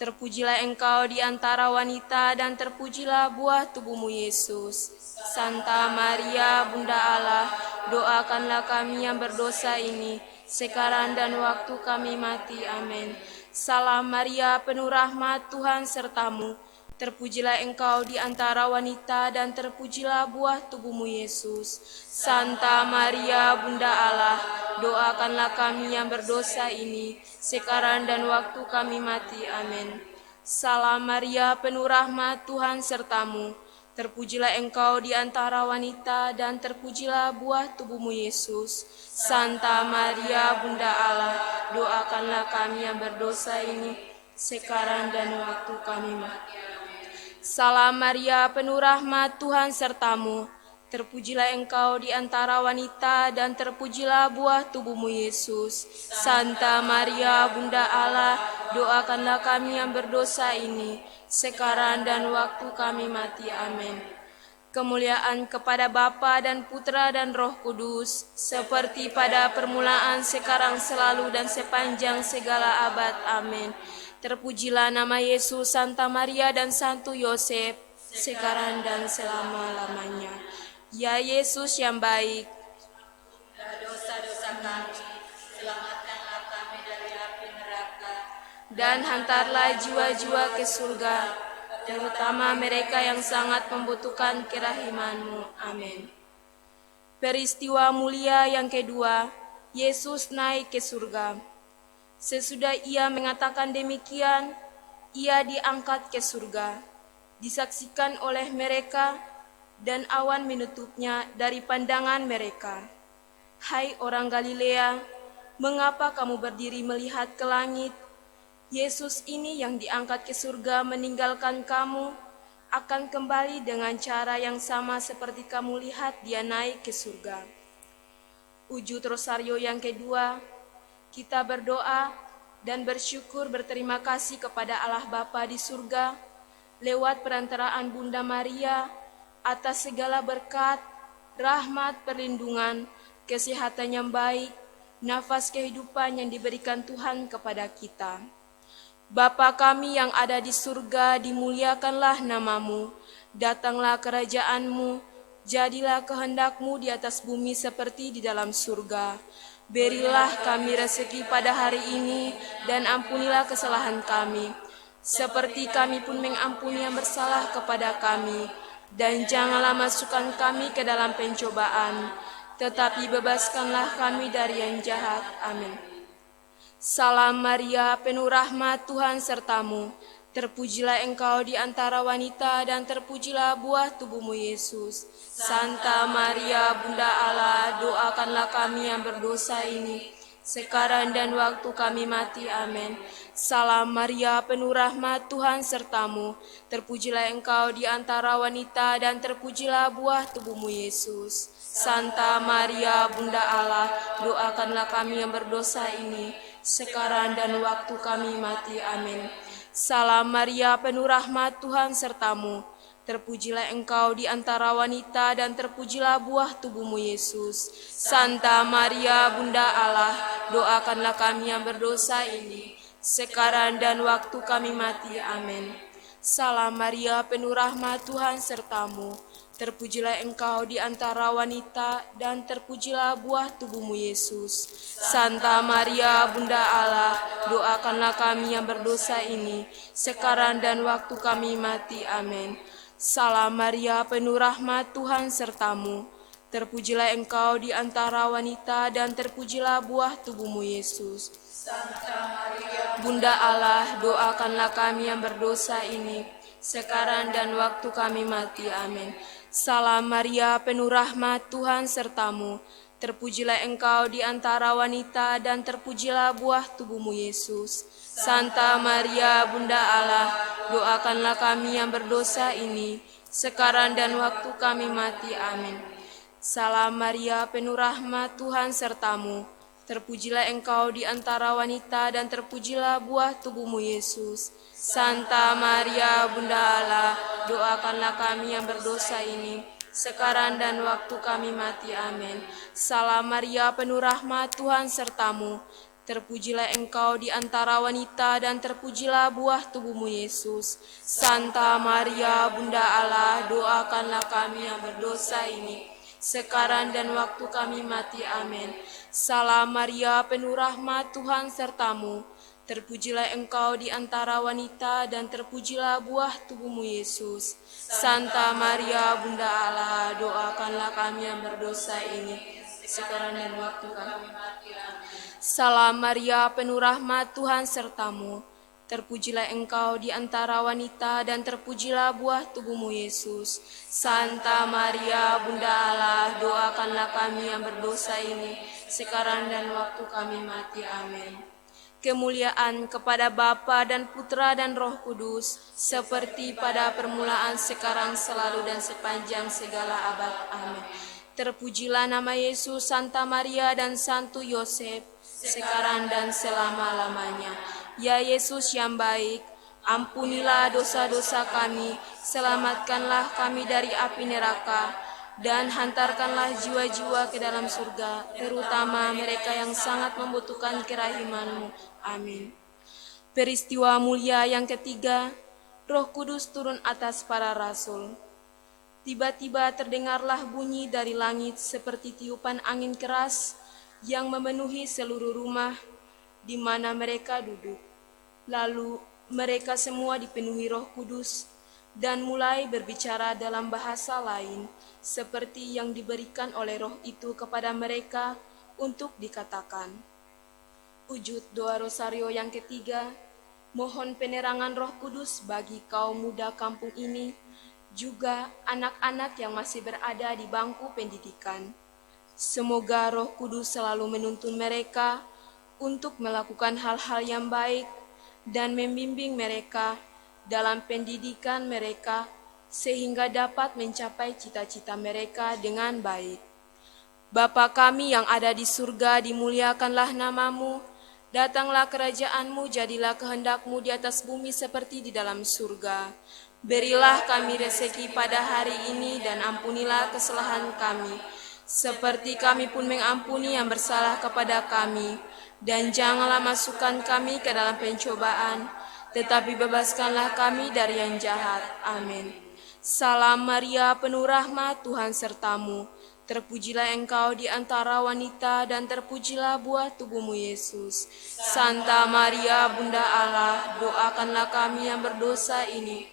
Terpujilah engkau di antara wanita dan terpujilah buah tubuhmu Yesus. Santa Maria, Bunda Allah, doakanlah kami yang berdosa ini sekarang dan waktu kami mati. Amin. Salam Maria, penuh rahmat, Tuhan sertamu. Terpujilah engkau di antara wanita dan terpujilah buah tubuhmu Yesus. Santa Maria, Bunda Allah, doakanlah kami yang berdosa ini sekarang dan waktu kami mati. Amin. Salam Maria, penuh rahmat, Tuhan sertamu. Terpujilah engkau di antara wanita dan terpujilah buah tubuhmu Yesus. Santa Maria, Bunda Allah, doakanlah kami yang berdosa ini sekarang dan waktu kami mati. Salam Maria, penuh rahmat, Tuhan sertamu. Terpujilah engkau di antara wanita dan terpujilah buah tubuhmu Yesus. Santa Maria, Bunda Allah, doakanlah kami yang berdosa ini sekarang dan waktu kami mati. Amin. Kemuliaan kepada Bapa dan Putra dan Roh Kudus, seperti pada permulaan, sekarang, selalu, dan sepanjang segala abad. Amin. Terpujilah nama Yesus, Santa Maria, dan Santo Yosef, sekarang dan selama-lamanya. Ya Yesus yang baik, dosa-dosa kami, selamatkanlah kami dari api neraka, dan hantarlah jiwa-jiwa ke surga, terutama mereka yang sangat membutuhkan kerahiman-Mu. Amin. Peristiwa mulia yang kedua, Yesus naik ke surga. Sesudah ia mengatakan demikian, ia diangkat ke surga, disaksikan oleh mereka, dan awan menutupnya dari pandangan mereka. Hai orang Galilea, mengapa kamu berdiri melihat ke langit? Yesus ini yang diangkat ke surga meninggalkan kamu, akan kembali dengan cara yang sama seperti kamu lihat dia naik ke surga. Wujud rosario yang kedua, kita berdoa dan bersyukur berterima kasih kepada Allah Bapa di surga lewat perantaraan Bunda Maria atas segala berkat, rahmat, perlindungan, kesehatan yang baik, nafas kehidupan yang diberikan Tuhan kepada kita. Bapa kami yang ada di surga, dimuliakanlah namamu, datanglah kerajaan-Mu, jadilah kehendak-Mu di atas bumi seperti di dalam surga. Berilah kami rezeki pada hari ini, dan ampunilah kesalahan kami, seperti kami pun mengampuni yang bersalah kepada kami. Dan janganlah masukkan kami ke dalam pencobaan, tetapi bebaskanlah kami dari yang jahat. Amin. Salam Maria, penuh rahmat, Tuhan sertamu. Terpujilah engkau di antara wanita dan terpujilah buah tubuhmu Yesus. Santa Maria Bunda Allah, doakanlah kami yang berdosa ini, sekarang dan waktu kami mati. Amin. Salam Maria, penuh rahmat, Tuhan sertamu. Terpujilah engkau di antara wanita dan terpujilah buah tubuhmu Yesus. Santa Maria Bunda Allah, doakanlah kami yang berdosa ini, sekarang dan waktu kami mati. Amin. Salam Maria, penuh rahmat, Tuhan sertamu. Terpujilah engkau di antara wanita dan terpujilah buah tubuhmu Yesus. Santa Maria Bunda Allah, doakanlah kami yang berdosa ini, sekarang dan waktu kami mati. Amin. Salam Maria, penuh rahmat, Tuhan sertamu. Terpujilah engkau di antara wanita dan terpujilah buah tubuhmu Yesus. Santa Maria Bunda Allah, doakanlah kami yang berdosa ini, sekarang dan waktu kami mati. Amin. Salam Maria, penuh rahmat, Tuhan sertamu. Terpujilah engkau di antara wanita dan terpujilah buah tubuhmu Yesus. Bunda Allah, doakanlah kami yang berdosa ini, sekarang dan waktu kami mati. Amin. Salam Maria, penuh rahmat, Tuhan sertamu. Terpujilah engkau di antara wanita dan terpujilah buah tubuhmu Yesus. Santa Maria Bunda Allah, doakanlah kami yang berdosa ini, sekarang dan waktu kami mati. Amin. Salam Maria, penuh rahmat, Tuhan sertamu. Terpujilah engkau di antara wanita dan terpujilah buah tubuhmu Yesus. Santa Maria Bunda Allah, doakanlah kami yang berdosa ini, sekarang dan waktu kami mati. Amin. Salam Maria, penuh rahmat, Tuhan sertamu. Terpujilah engkau di antara wanita dan terpujilah buah tubuhmu Yesus. Santa Maria Bunda Allah, doakanlah kami yang berdosa ini, sekarang dan waktu kami mati. Amin. Salam Maria, penuh rahmat, Tuhan sertamu. Terpujilah engkau di antara wanita dan terpujilah buah tubuhmu Yesus. Santa Maria Bunda Allah, doakanlah kami yang berdosa ini, sekarang dan waktu kami mati. Amin. Salam Maria, penuh rahmat, Tuhan sertamu. Terpujilah engkau di antara wanita dan terpujilah buah tubuhmu Yesus. Santa Maria Bunda Allah, doakanlah kami yang berdosa ini, sekarang dan waktu kami mati. Amin. Kemuliaan kepada Bapa dan Putra dan Roh Kudus, seperti pada permulaan, sekarang, selalu, dan sepanjang segala abad. Amin. Terpujilah nama Yesus, Santa Maria, dan Santo Yosef, sekarang dan selama-lamanya. Ya Yesus yang baik, ampunilah dosa-dosa kami, selamatkanlah kami dari api neraka, dan hantarkanlah jiwa-jiwa ke dalam surga, terutama mereka yang sangat membutuhkan kerahiman-Mu. Amin. Peristiwa mulia yang ketiga, Roh Kudus turun atas para rasul. Tiba-tiba terdengarlah bunyi dari langit seperti tiupan angin keras yang memenuhi seluruh rumah di mana mereka duduk. Lalu mereka semua dipenuhi Roh Kudus dan mulai berbicara dalam bahasa lain, seperti yang diberikan oleh Roh itu kepada mereka untuk dikatakan. Wujud doa rosario yang ketiga, mohon penerangan Roh Kudus bagi kaum muda kampung ini, juga anak-anak yang masih berada di bangku pendidikan. Semoga Roh Kudus selalu menuntun mereka untuk melakukan hal-hal yang baik dan membimbing mereka dalam pendidikan mereka, sehingga dapat mencapai cita-cita mereka dengan baik. Bapa kami yang ada di surga, dimuliakanlah nama-Mu. Datanglah kerajaan-Mu, jadilah kehendak-Mu di atas bumi seperti di dalam surga. Berilah kami rezeki pada hari ini dan ampunilah kesalahan kami, seperti kami pun mengampuni yang bersalah kepada kami. Dan janganlah masukkan kami ke dalam pencobaan, tetapi bebaskanlah kami dari yang jahat. Amin. Salam Maria, penuh rahmat, Tuhan sertamu. Terpujilah engkau di antara wanita dan terpujilah buah tubuhmu Yesus. Santa Maria Bunda Allah, doakanlah kami yang berdosa ini,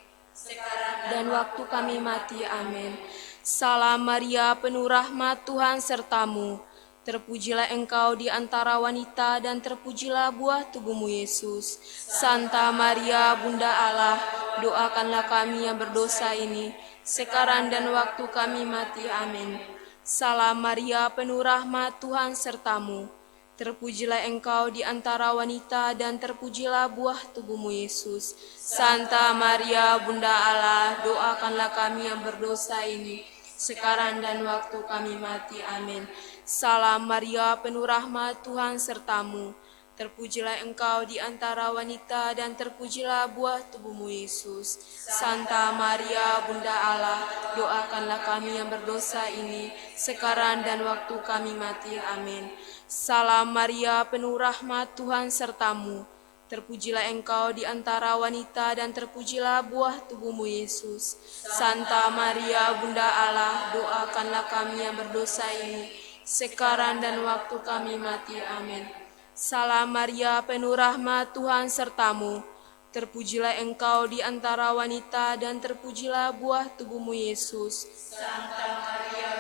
dan waktu kami mati. Amin. Salam Maria, penuh rahmat, Tuhan sertamu. Terpujilah engkau di antara wanita dan terpujilah buah tubuhmu Yesus. Santa Maria Bunda Allah, doakanlah kami yang berdosa ini, sekarang dan waktu kami mati. Amin. Salam Maria, penuh rahmat, Tuhan sertamu. Terpujilah engkau di antara wanita dan terpujilah buah tubuhmu Yesus. Santa Maria Bunda Allah, doakanlah kami yang berdosa ini, sekarang dan waktu kami mati. Amin. Salam Maria, penuh rahmat, Tuhan sertamu. Terpujilah engkau di antara wanita dan terpujilah buah tubuhmu Yesus. Santa Maria Bunda Allah, doakanlah kami yang berdosa ini, sekarang dan waktu kami mati. Amin. Salam Maria, penuh rahmat, Tuhan sertamu. Terpujilah engkau di antara wanita dan terpujilah buah tubuhmu Yesus. Santa Maria Bunda Allah, doakanlah kami yang berdosa ini, sekarang dan waktu kami mati. Amin. Salam Maria, penuh rahmat, Tuhan sertamu. Terpujilah engkau di antara wanita dan terpujilah buah tubuhmu Yesus.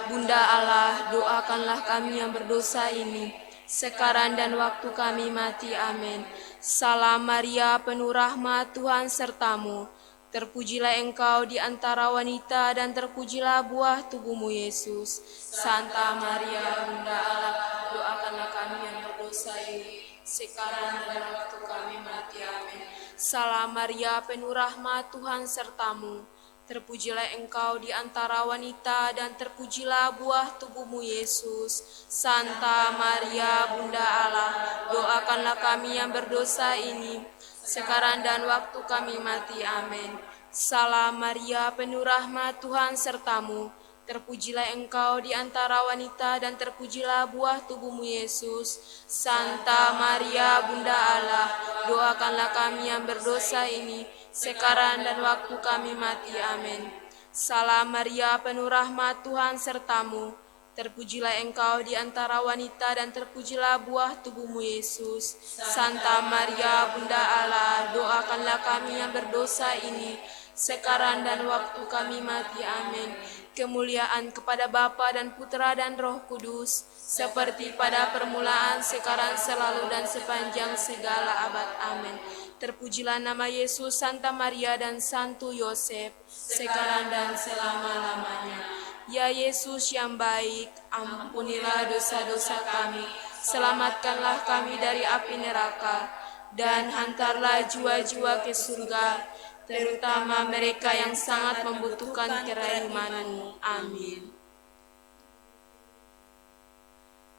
Bunda Allah, doakanlah kami yang berdosa ini, sekarang dan waktu kami mati. Amin. Salam Maria, penuh rahmat, Tuhan sertamu. Terpujilah engkau di antara wanita dan terpujilah buah tubuhmu Yesus. Santa Maria Bunda Allah, doakanlah kami yang berdosa ini, sekarang dan waktu kami mati. Amin. Salam Maria, penuh rahmat, Tuhan sertamu. Terpujilah engkau di antara wanita dan terpujilah buah tubuhmu Yesus. Santa Maria Bunda Allah, doakanlah kami yang berdosa ini, sekarang dan waktu kami mati. Amin. Salam Maria, penuh rahmat, Tuhan sertamu. Terpujilah engkau di antara wanita dan terpujilah buah tubuhmu Yesus. Santa Maria Bunda Allah, doakanlah kami yang berdosa ini, sekarang dan waktu kami mati. Amin. Salam Maria, penuh rahmat, Tuhan sertamu. Terpujilah engkau di antara wanita dan terpujilah buah tubuhmu Yesus. Santa Maria Bunda Allah, doakanlah kami yang berdosa ini, sekarang dan waktu kami mati. Amin. Kemuliaan kepada Bapa dan Putra dan Roh Kudus, seperti pada permulaan, sekarang, selalu, dan sepanjang segala abad. Amin. Terpujilah nama Yesus, Santa Maria, dan Santo Yosef, sekarang dan selama-lamanya. Ya Yesus yang baik, ampunilah dosa-dosa kami, selamatkanlah kami dari api neraka, dan hantarlah jiwa-jiwa ke surga, terutama mereka yang sangat membutuhkan kerahiman-Mu. Amin.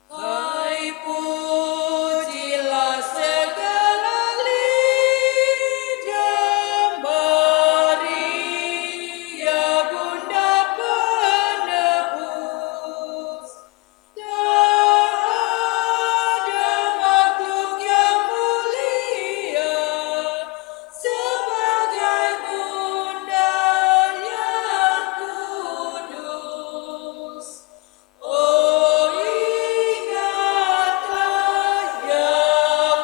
Hai pujilah segala lidah Maria Bunda penebus, tak ada makhluk yang mulia sebagai Bunda yang kudus. Oh, ingatlah ya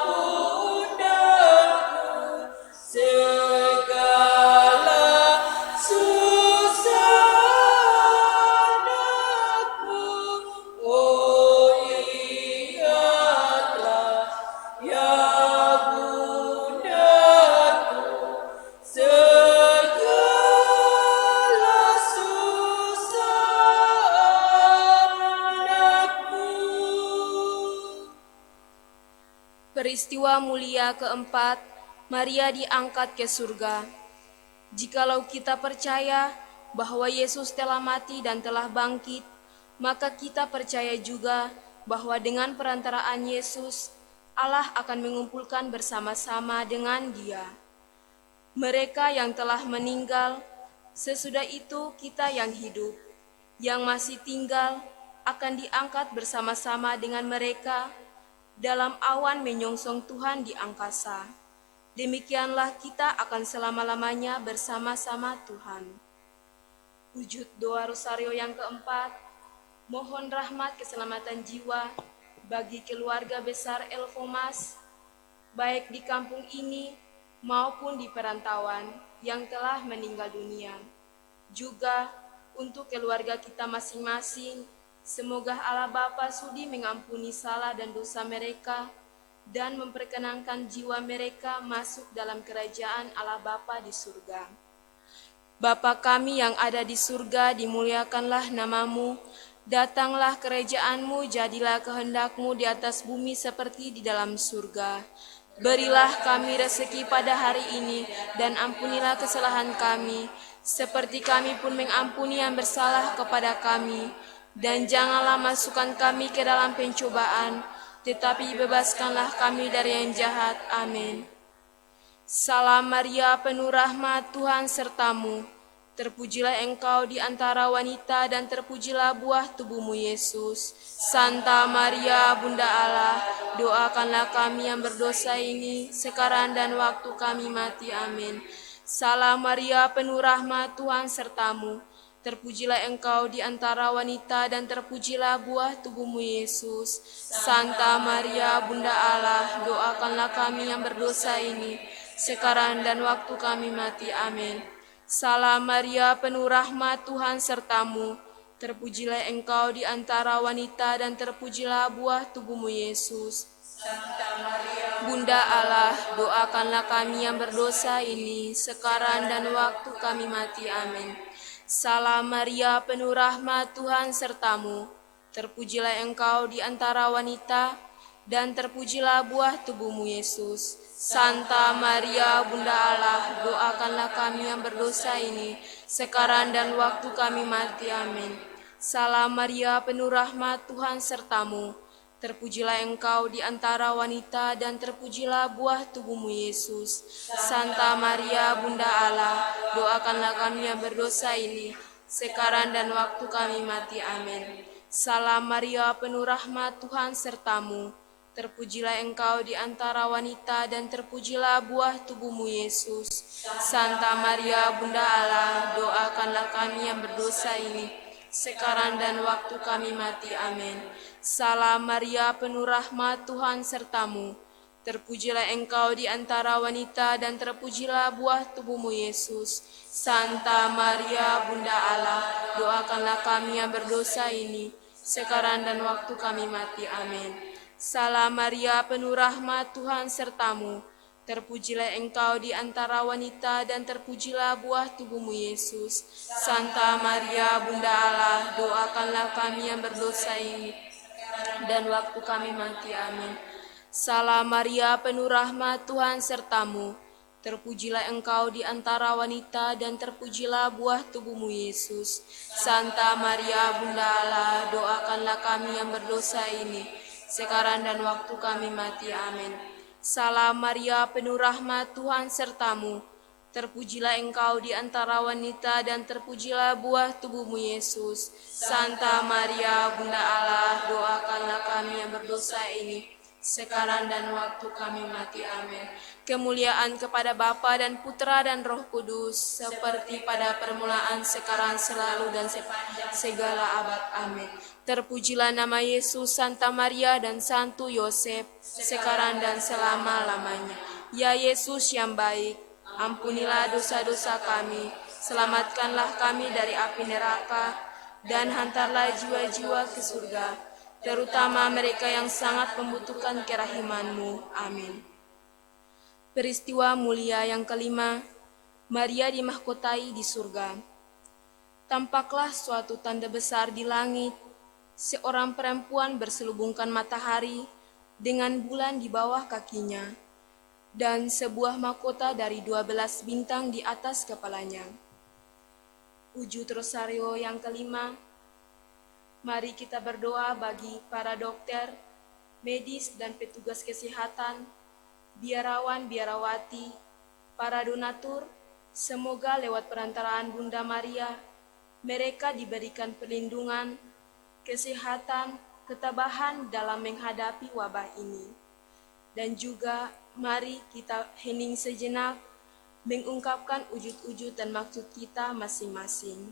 Bundaku, segala susah anakmu. Oh, ingatlah ya Bundaku, segala susah anakmu. Peristiwa mulia keempat, Maria diangkat ke surga. Jikalau kita percaya bahwa Yesus telah mati dan telah bangkit, maka kita percaya juga bahwa dengan perantaraan Yesus, Allah akan mengumpulkan bersama-sama dengan Dia mereka yang telah meninggal. Sesudah itu kita yang hidup, yang masih tinggal, akan diangkat bersama-sama dengan mereka dalam awan menyongsong Tuhan di angkasa. Demikianlah kita akan selama-lamanya bersama-sama Tuhan. Wujud doa rosario yang keempat, mohon rahmat keselamatan jiwa bagi keluarga besar Elfomas, baik di kampung ini maupun di perantauan yang telah meninggal dunia. Juga untuk keluarga kita masing-masing Semoga Allah Bapa sudi mengampuni salah dan dosa mereka dan memperkenankan jiwa mereka masuk dalam kerajaan Allah Bapa di surga. Bapa kami yang ada di surga, dimuliakanlah namamu, datanglah kerajaanmu, jadilah kehendakmu di atas bumi seperti di dalam surga. Berilah kami rezeki pada hari ini, dan ampunilah kesalahan kami, seperti kami pun mengampuni yang bersalah kepada kami. Dan janganlah masukkan kami ke dalam pencobaan, tetapi bebaskanlah kami dari yang jahat. Amin. Salam Maria, penuh rahmat, Tuhan sertamu. Terpujilah engkau di antara wanita dan terpujilah buah tubuhmu Yesus. Santa Maria, Bunda Allah, doakanlah kami yang berdosa ini, sekarang dan waktu kami mati. Amin. Salam Maria, penuh rahmat, Tuhan sertamu. Terpujilah engkau di antara wanita dan terpujilah buah tubuhmu Yesus. Santa Maria, Bunda Allah, doakanlah kami yang berdosa ini, sekarang dan waktu kami mati. Amin. Salam Maria, penuh rahmat, Tuhan sertamu. Terpujilah engkau di antara wanita dan terpujilah buah tubuhmu Yesus. Bunda Allah, doakanlah kami yang berdosa ini, sekarang dan waktu kami mati. Amin. Salam Maria, penuh rahmat, Tuhan sertamu. Terpujilah engkau di antara wanita, dan terpujilah buah tubuhmu Yesus. Santa Maria, Bunda Allah, doakanlah kami yang berdosa ini, sekarang dan waktu kami mati. Amin. Salam Maria, penuh rahmat, Tuhan sertamu. Terpujilah engkau di antara wanita, dan terpujilah buah tubuhmu Yesus. Santa Maria, Bunda Allah, doakanlah kami yang berdosa ini, sekarang dan waktu kami mati. Amin. Salam Maria, penuh rahmat, Tuhan sertamu. Terpujilah engkau di antara wanita, dan terpujilah buah tubuhmu Yesus. Santa Maria, Bunda Allah, doakanlah kami yang berdosa ini, sekarang dan waktu kami mati. Amin. Salam Maria, penuh rahmat, Tuhan sertamu. Terpujilah engkau di antara wanita, dan terpujilah buah tubuhmu Yesus. Santa Maria, Bunda Allah, doakanlah kami yang berdosa ini, sekarang dan waktu kami mati. Amin. Salam Maria, penuh rahmat, Tuhan sertamu. Terpujilah engkau di antara wanita, dan terpujilah buah tubuhmu Yesus. Santa Maria, Bunda Allah, doakanlah kami yang berdosa ini, dan waktu kami mati. Amin. Salam Maria, penuh rahmat, Tuhan sertamu. Terpujilah engkau di antara wanita, dan terpujilah buah tubuhmu Yesus. Santa Maria, Bunda Allah, doakanlah kami yang berdosa ini, sekarang dan waktu kami mati. Amin. Salam Maria, penuh rahmat, Tuhan sertamu. Terpujilah engkau di antara wanita, dan terpujilah buah tubuhmu Yesus. Santa Maria, Bunda Allah, doakanlah kami yang berdosa ini, sekarang dan waktu kami mati. Amin. Kemuliaan kepada Bapa dan Putra dan Roh Kudus, seperti pada permulaan, sekarang, selalu, dan sepanjang segala abad. Amin. Terpujilah nama Yesus, Santa Maria, dan Santo Yosef, sekarang dan selama-lamanya. Ya Yesus yang baik, ampunilah dosa-dosa kami, selamatkanlah kami dari api neraka, dan hantarlah jiwa-jiwa ke surga, terutama mereka yang sangat membutuhkan kerahiman-Mu. Amin. Peristiwa mulia yang kelima, Maria dimahkotai di surga. Tampaklah suatu tanda besar di langit, seorang perempuan berselubungkan matahari dengan bulan di bawah kakinya, dan sebuah mahkota dari 12 bintang di atas kepalanya. Wujud rosario yang kelima, mari kita berdoa bagi para dokter, medis dan petugas kesehatan, biarawan, biarawati, para donatur, semoga lewat perantaraan Bunda Maria, mereka diberikan perlindungan, kesehatan, ketabahan dalam menghadapi wabah ini. Dan juga mari kita hening sejenak, mengungkapkan wujud-wujud dan maksud kita masing-masing.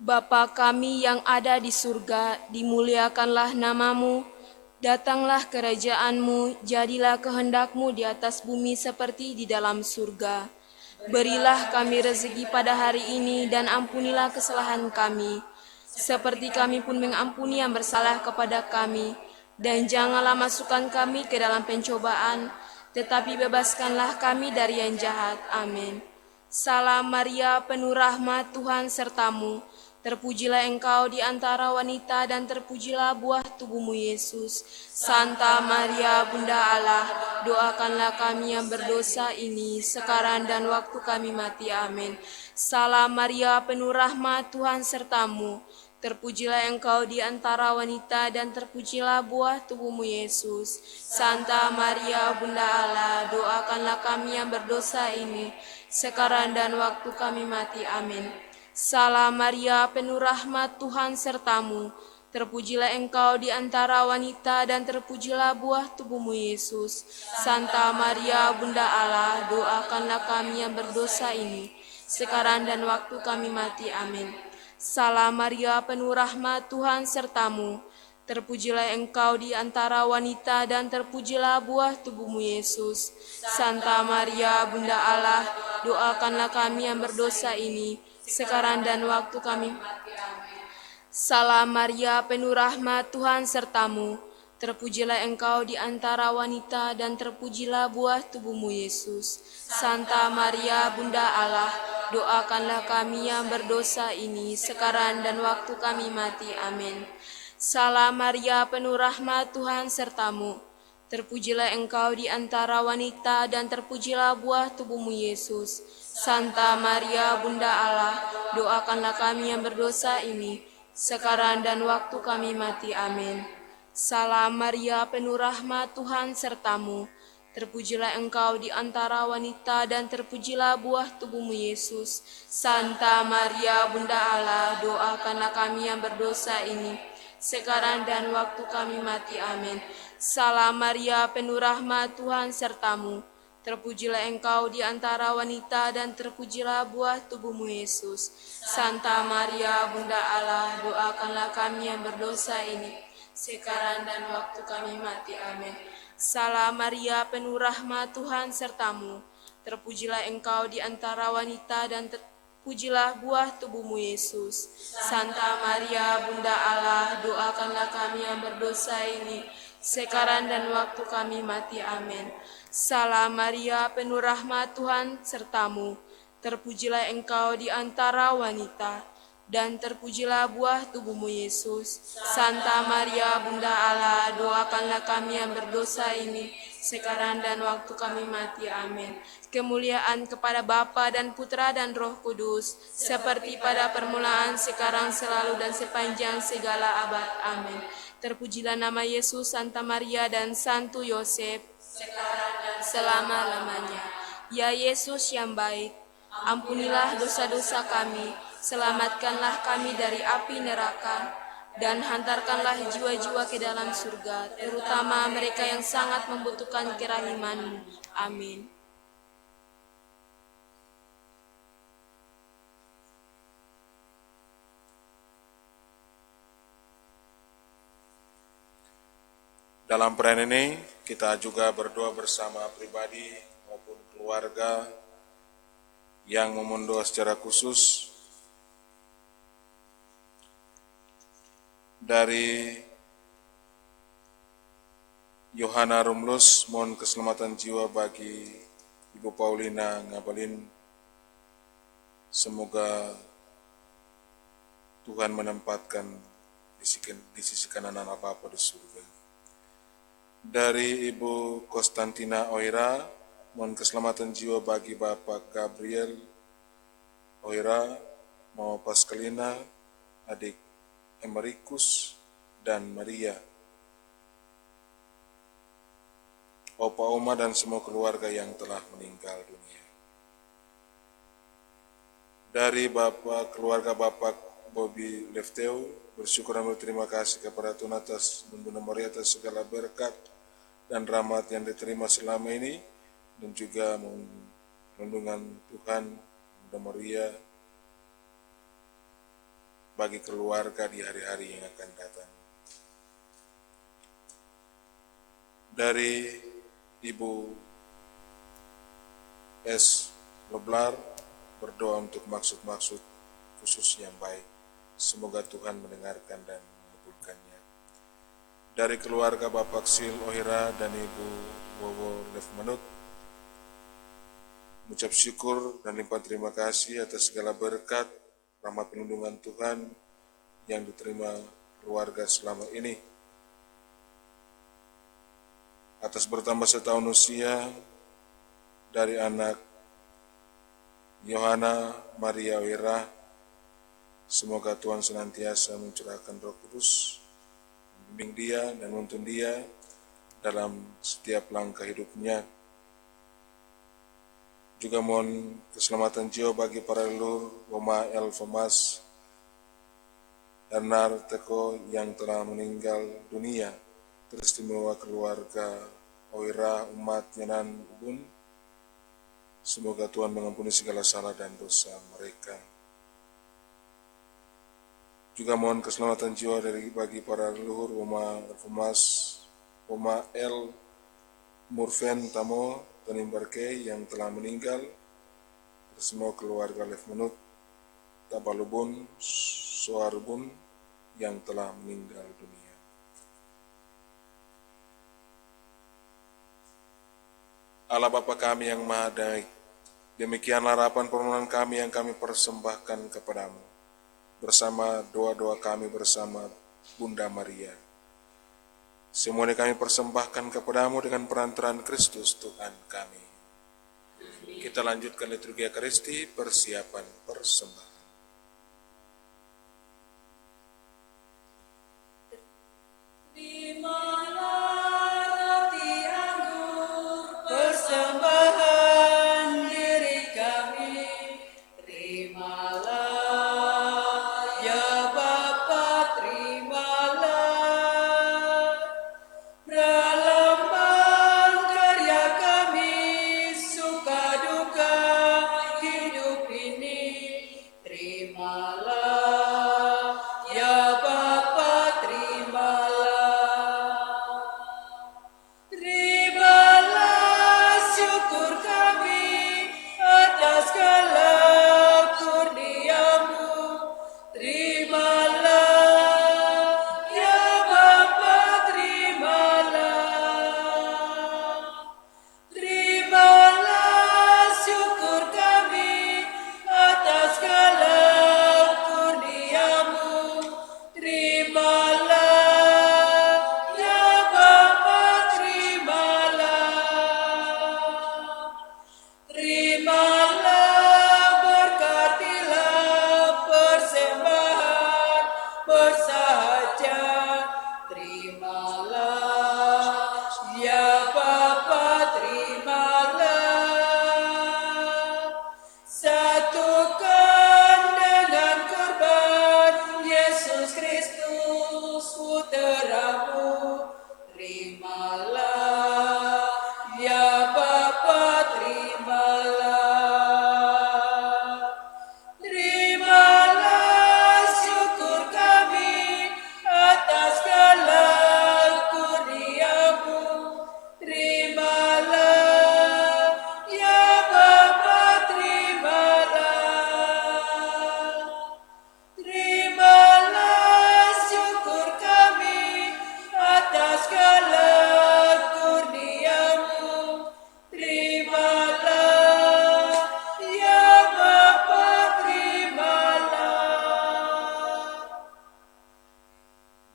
Bapa kami yang ada di surga, dimuliakanlah namamu, datanglah kerajaan-Mu, jadilah kehendak-Mu di atas bumi seperti di dalam surga. Berilah kami rezeki pada hari ini dan ampunilah kesalahan kami, seperti kami pun mengampuni yang bersalah kepada kami. Dan janganlah masukkan kami ke dalam pencobaan, tetapi bebaskanlah kami dari yang jahat. Amin. Salam Maria, penuh rahmat, Tuhan sertamu. Terpujilah engkau di antara wanita dan terpujilah buah tubuhmu Yesus. Santa Maria, Bunda Allah, doakanlah kami yang berdosa ini, sekarang dan waktu kami mati. Amin. Salam Maria, penuh rahmat, Tuhan sertamu. Terpujilah engkau di antara wanita dan terpujilah buah tubuhmu Yesus. Santa Maria, Bunda Allah, doakanlah kami yang berdosa ini, sekarang dan waktu kami mati. Amin. Salam Maria, penuh rahmat, Tuhan sertamu. Terpujilah engkau di antara wanita dan terpujilah buah tubuhmu Yesus. Santa Maria, Bunda Allah, doakanlah kami yang berdosa ini, sekarang dan waktu kami mati. Amin. Salam Maria, penuh rahmat, Tuhan sertamu. Terpujilah engkau di antara wanita dan terpujilah buah tubuhmu Yesus. Santa Maria, Bunda Allah, doakanlah kami yang berdosa ini, sekarang dan waktu kami mati. Amin. Salam Maria, penuh rahmat, Tuhan sertamu. Terpujilah engkau di antara wanita dan terpujilah buah tubuhmu Yesus. Santa Maria, Bunda Allah, doakanlah kami yang berdosa ini, sekarang dan waktu kami mati. Amin. Salam Maria, penuh rahmat, Tuhan sertamu. Terpujilah engkau di antara wanita dan terpujilah buah tubuhmu Yesus. Santa Maria, Bunda Allah, doakanlah kami yang berdosa ini, sekarang dan waktu kami mati. Amin. Salam Maria, penuh rahmat, Tuhan sertamu. Terpujilah engkau di antara wanita dan terpujilah buah tubuhmu Yesus. Santa Maria, Bunda Allah, doakanlah kami yang berdosa ini, sekarang dan waktu kami mati. Amin. Salam Maria, penuh rahmat, Tuhan sertamu. Terpujilah engkau di antara wanita dan terpujilah buah tubuhmu Yesus. Santa Maria, Bunda Allah, doakanlah kami yang berdosa ini, sekarang dan waktu kami mati. Amin. Salam Maria, penuh rahmat, Tuhan sertamu. Terpujilah engkau di antara wanita dan terpujilah buah tubuhmu Yesus. Santa Maria, Bunda Allah, doakanlah kami yang berdosa ini, sekarang dan waktu kami mati. Amin. Salam Maria, penuh rahmat, Tuhan sertamu. Terpujilah engkau di antara wanita dan terpujilah buah tubuhmu Yesus. Santa Maria, Bunda Allah, doakanlah kami yang berdosa ini, sekarang dan waktu kami mati. Amin. Kemuliaan kepada Bapa dan Putra dan Roh Kudus, seperti pada permulaan, sekarang, selalu, dan sepanjang segala abad. Amin. Terpujilah nama Yesus, Santa Maria, dan Santo Yosef, sekarang dan selama-lamanya. Ya Yesus yang baik, ampunilah dosa-dosa kami, selamatkanlah kami dari api neraka, dan hantarkanlah jiwa-jiwa ke dalam surga, terutama mereka yang sangat membutuhkan kerahiman-Mu. Amin. Dalam perayaan ini, kita juga berdoa bersama pribadi maupun keluarga yang memohon doa secara khusus dari Yohana Rumlus, mohon keselamatan jiwa bagi Ibu Paulina Ngabalin. Semoga Tuhan menempatkan di sisi kanan Allah Bapa di surga. Dari Ibu Konstantina Oira, mohon keselamatan jiwa bagi Bapak Gabriel Oira, Mama Pascalina, adik Emerikus, dan Maria, Opa Oma dan semua keluarga yang telah meninggal dunia. Dari keluarga Bapak Bobby Lefteo, bersyukur dan berterima kasih kepada Tuhan atas Bunda Maria atas segala berkat dan rahmat yang diterima selama ini, dan juga perlindungan Tuhan, Bunda Maria bagi keluarga di hari-hari yang akan datang. Dari Ibu S. Leblar berdoa untuk maksud-maksud khusus yang baik. Semoga Tuhan mendengarkan dan mengabulkannya. Dari keluarga Bapak Sil Ohira dan Ibu Wowo Lefmanut, mengucap syukur dan limpah terima kasih atas segala berkat, rahmat perlindungan Tuhan yang diterima keluarga selama ini. Atas bertambah setahun usia dari anak Yohana Maria Wira, semoga Tuhan senantiasa mencurahkan Roh Kudus, membimbing dia dan menuntun dia dalam setiap langkah hidupnya. Juga mohon keselamatan jiwa bagi para leluhur Roma El Fomas Ernar Teko yang telah meninggal dunia, teristimewa keluarga Oira umat Yanan Ubun. Semoga Tuhan mengampuni segala salah dan dosa mereka. Juga mohon keselamatan jiwa bagi para leluhur Roma El Fomas Roma El Murfen Tamo Tanimbarke yang telah meninggal, semua keluarga Lefmanut, Tabalubun, Soarbun yang telah meninggal dunia. Allah Bapa kami yang Maha Baik, demikianlah harapan permohonan kami yang kami persembahkan kepadamu, bersama doa-doa kami bersama Bunda Maria. Semuanya kami persembahkan kepadamu dengan perantaraan Kristus Tuhan kami. Kita lanjutkan liturgi Ekaristi, persiapan persembahan.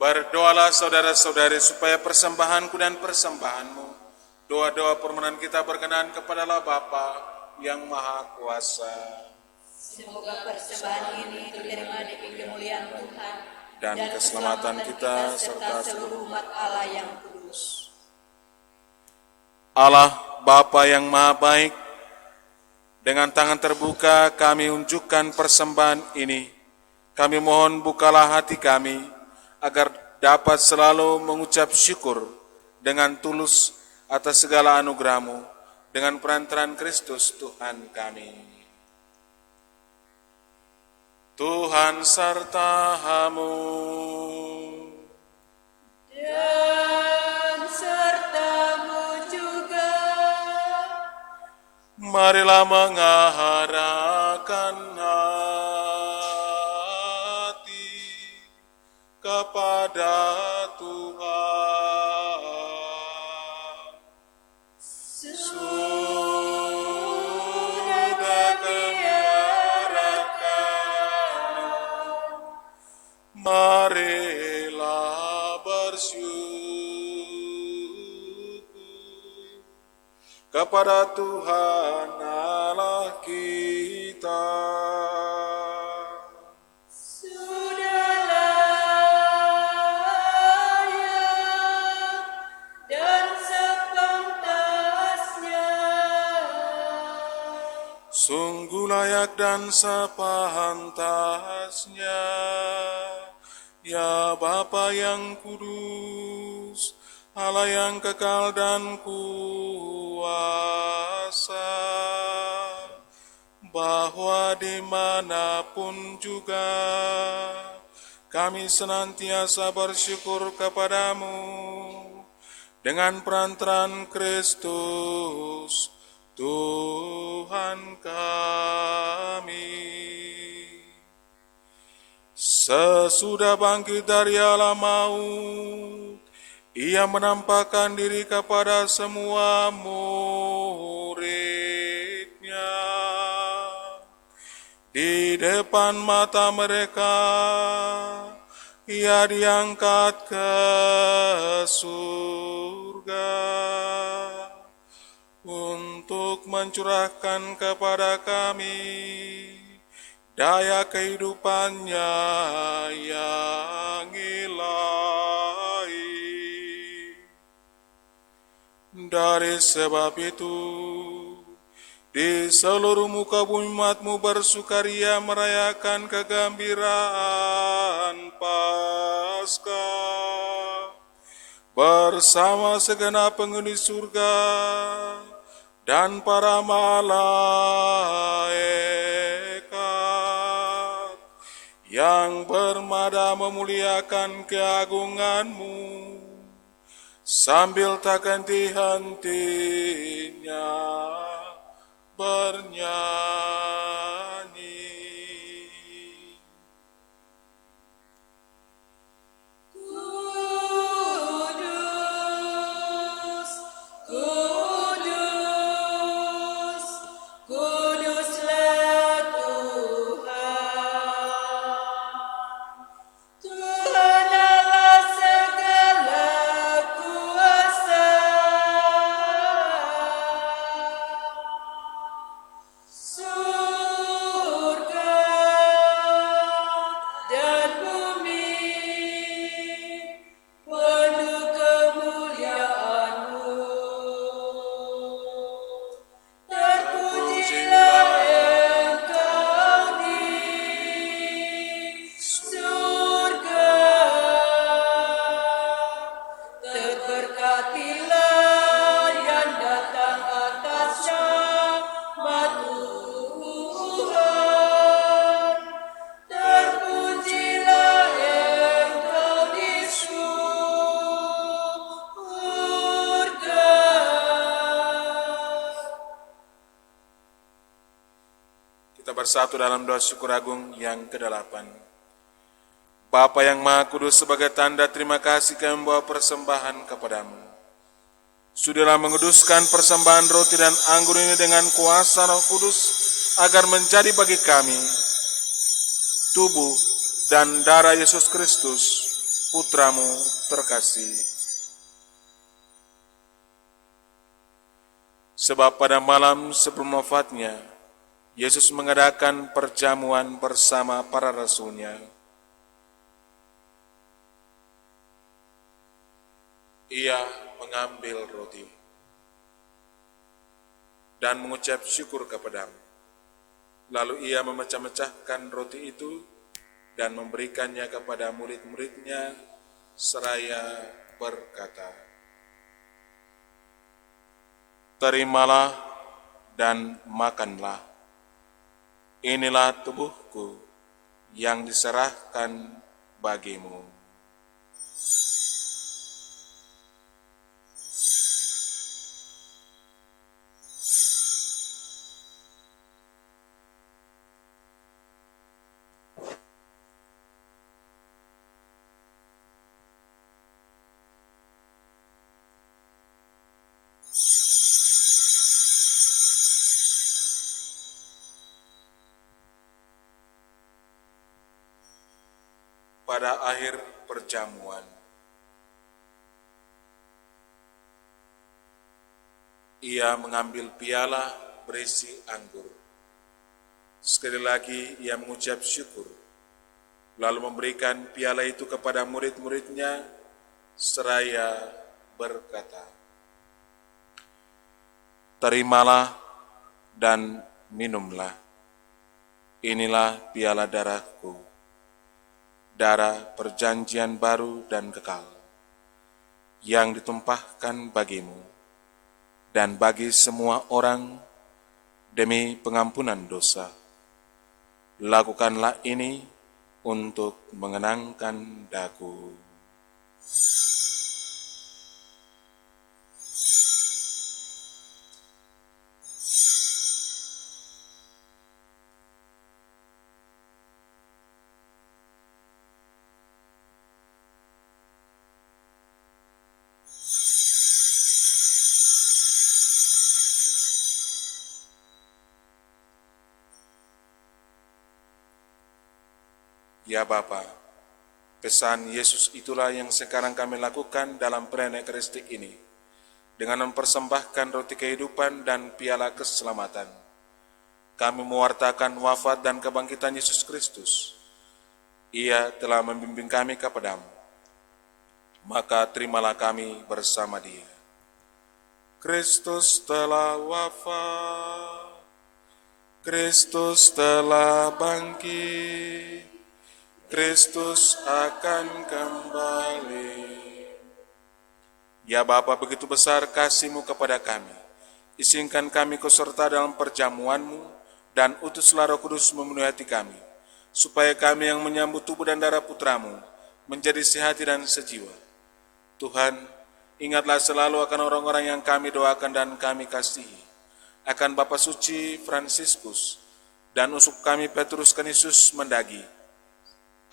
Berdoalah saudara-saudari supaya persembahanku dan persembahanmu, doa-doa permohonan kita berkenan kepada Allah Bapa yang Maha Kuasa. Semoga persembahan ini diterima demi kemuliaan Tuhan Dan keselamatan kita serta seluruh umat Allah yang kudus. Allah Bapa yang Maha Baik, dengan tangan terbuka kami unjukkan persembahan ini. Kami mohon bukalah hati kami, agar dapat selalu mengucap syukur dengan tulus atas segala anugerah-Mu, dengan perantaraan Kristus Tuhan kami. Tuhan sertamu. Dan sertamu juga. Marilah mengarahkan hati kepada Tuhan. Sudah kami marilah bersyukur kepada Tuhan Allah kita. Sudah layak dan sepantasnya. Sungguh layak dan sepantasnya, ya Bapa yang kudus, Allah yang kekal dan kuasa, bahwa dimanapun juga kami senantiasa bersyukur kepadamu dengan perantaraan Kristus, Tuhan kami. Sesudah bangkit dari alam maut, Ia menampakkan diri kepada semua murid-Nya. Di depan mata mereka, Ia diangkat ke surga untuk mencurahkan kepada kami daya kehidupannya yang ilahi. Dari sebab itu, di seluruh muka bumi umat-Mu bersukaria merayakan kegembiraan Paskah bersama segenap penghuni surga dan para malaikat yang bermada memuliakan keagungan-Mu sambil tak henti-hentinya bernyanyi. Kudus, kudus, kuduslah Tuhan. Tuhan Allah segala kuasa. Surga dan bumi penuh kemuliaan-Mu. Terpujilah Engkau di surga. Terberkatilah yang datang atas nama Tuhan. Terpujilah Engkau di surga. Kita bersatu dalam doa syukur agung yang ke-8. Bapa yang Maha Kudus, sebagai tanda terima kasih kami membawa persembahan kepadamu. Sudahlah menguduskan persembahan roti dan anggur ini dengan kuasa Roh Kudus, agar menjadi bagi kami tubuh dan darah Yesus Kristus, Putramu terkasih. Sebab pada malam sebelum wafatnya, Yesus mengadakan perjamuan bersama para rasul-Nya. Ia mengambil roti dan mengucap syukur kepadamu. Lalu ia memecah-mecahkan roti itu dan memberikannya kepada murid-muridnya seraya berkata, "Terimalah dan makanlah. Inilah tubuhku yang diserahkan bagimu. Pada akhir perjamuan, ia mengambil piala berisi anggur. Sekali lagi ia mengucap syukur, lalu memberikan piala itu kepada murid-muridnya, seraya berkata, "Terimalah dan minumlah, inilah piala darahku, darah perjanjian baru dan kekal, yang ditumpahkan bagimu dan bagi semua orang demi pengampunan dosa. Lakukanlah ini untuk mengenangkan daku." Ya Bapa, pesan Yesus itulah yang sekarang kami lakukan dalam perayaan Ekaristi ini, dengan mempersembahkan roti kehidupan dan piala keselamatan. Kami mewartakan wafat dan kebangkitan Yesus Kristus. Ia telah membimbing kami kepadamu, maka terimalah kami bersama Dia. Kristus telah wafat, Kristus telah bangkit, Kristus akan kembali. Ya Bapa, begitu besar kasih-Mu kepada kami. Izinkan kami ikut serta dalam perjamuan-Mu, dan utuslah Roh Kudus memenuhi hati kami, supaya kami yang menyambut tubuh dan darah Putra-Mu menjadi sehati dan sejiwa. Tuhan, ingatlah selalu akan orang-orang yang kami doakan dan kami kasihi, akan Bapa Suci Fransiskus, dan uskup kami Petrus Canisius Mendagi,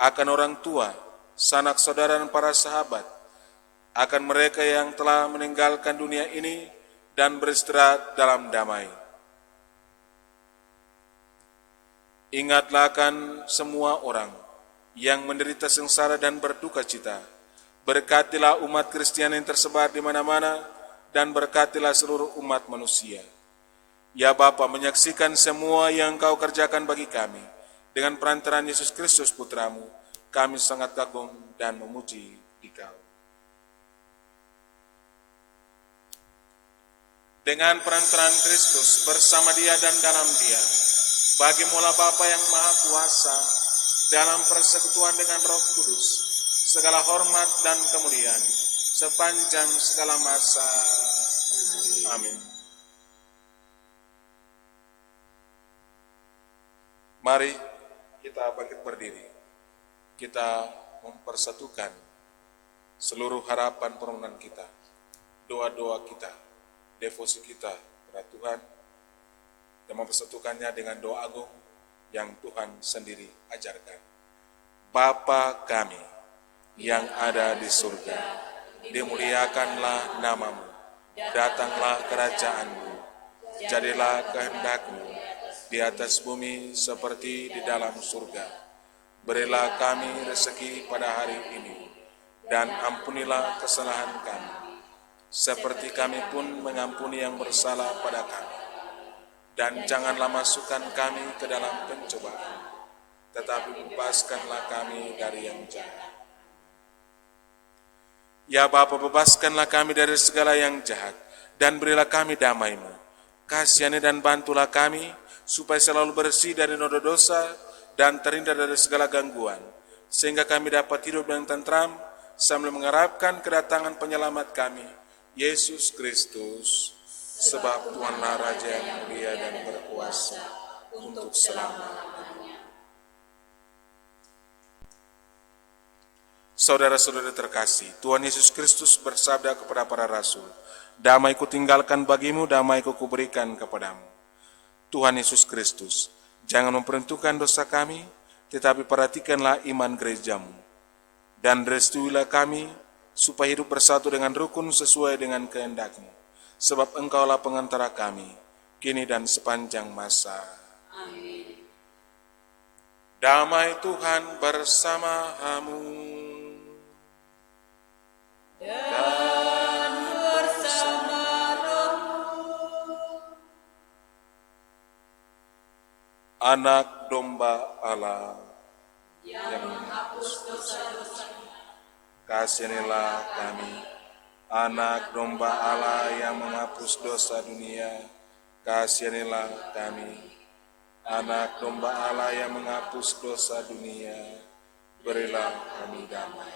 akan orang tua, sanak saudara dan para sahabat, akan mereka yang telah meninggalkan dunia ini dan beristirahat dalam damai. Ingatlah akan semua orang yang menderita sengsara dan berduka cita. Berkatilah umat Kristiani yang tersebar di mana-mana, dan berkatilah seluruh umat manusia. Ya Bapa, menyaksikan semua yang Kau kerjakan bagi kami, dengan perantaraan Yesus Kristus Putra-Mu, kami sangat kagum dan memuji Dikau. Dengan perantaraan Kristus, bersama Dia dan dalam Dia, bagi-Mu-lah Bapa yang Maha Kuasa, dalam persekutuan dengan Roh Kudus, segala hormat dan kemuliaan sepanjang segala masa. Amin. Mari kita bangkit berdiri. Kita mempersatukan seluruh harapan permohonan kita, doa-doa kita, devosi kita kepada Tuhan, dan mempersatukannya dengan doa agung yang Tuhan sendiri ajarkan. Bapa kami yang ada di surga, dimuliakanlah nama-Mu, datanglah kerajaan-Mu, jadilah kehendak-Mu di atas bumi seperti di dalam surga. Berilah kami rezeki pada hari ini, dan ampunilah kesalahan kami, seperti kami pun mengampuni yang bersalah pada kami. Dan janganlah masukkan kami ke dalam pencobaan, tetapi bebaskanlah kami dari yang jahat. Ya Bapa, bebaskanlah kami dari segala yang jahat, dan berilah kami damai-Mu. Kasihani dan bantulah kami, supaya selalu bersih dari noda dosa, dan terhindar dari segala gangguan, sehingga kami dapat hidup dengan tentram, sambil mengharapkan kedatangan penyelamat kami, Yesus Kristus. Sebab Tuhanlah Raja yang mulia dan berkuasa untuk selama-lamanya. Saudara-saudara terkasih, Tuhan Yesus Kristus bersabda kepada para rasul, "Damai kutinggalkan bagimu, damai kuberikan kepadamu." Tuhan Yesus Kristus, jangan memperhitungkan dosa kami, tetapi perhatikanlah iman gerejamu. Dan restuilah kami, supaya hidup bersatu dengan rukun sesuai dengan kehendak-Mu. Sebab Engkaulah pengantara kami, kini dan sepanjang masa. Amin. Damai Tuhan bersamamu. Dan bersama rohmu. Anak domba Allah, Yang menghapus dosa-dosa, kasihanilah kami. Anak domba Allah yang menghapus dosa dunia, kasihanilah kami. Anak domba Allah yang menghapus dosa dunia, berilah kami damai.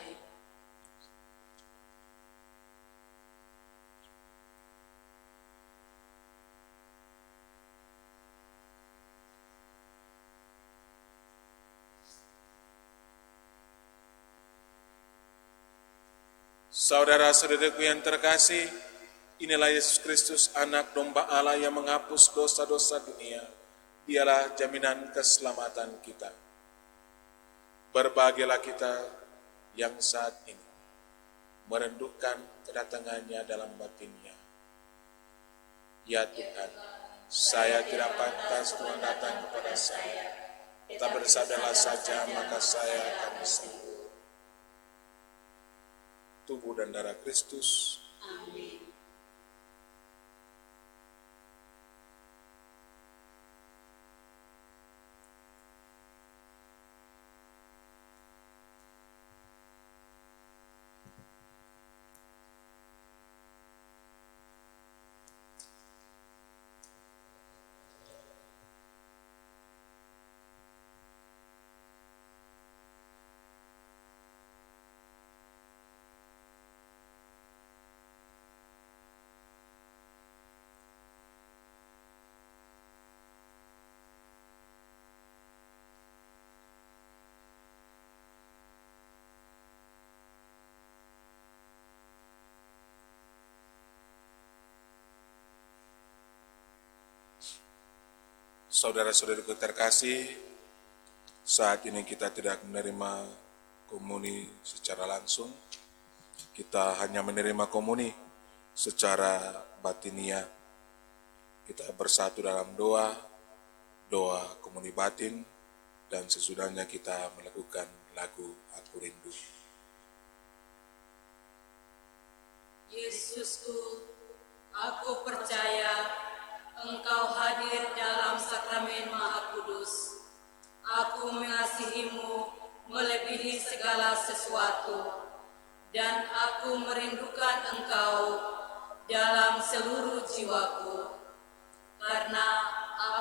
Saudara-saudaraku yang terkasih, inilah Yesus Kristus, anak domba Allah yang menghapus dosa-dosa dunia. Dialah jaminan keselamatan kita. Berbahagialah kita yang saat ini merindukan kedatangannya dalam batinnya. Ya Tuhan, saya tidak pantas Tuhan datang kepada saya, tetapi bersabdalah saja maka saya akan sembuh. Tubuh dan darah Kristus. Amin. Saudara-saudaraku terkasih, saat ini kita tidak menerima komuni secara langsung. Kita hanya menerima komuni secara batinia. Kita bersatu dalam doa komuni batin, dan sesudahnya kita melakukan lagu Aku Rindu. Yesusku, aku percaya Engkau hadir dalam sakramen Maha Kudus. Aku mengasihimu melebihi segala sesuatu, dan aku merindukan Engkau dalam seluruh jiwaku, karena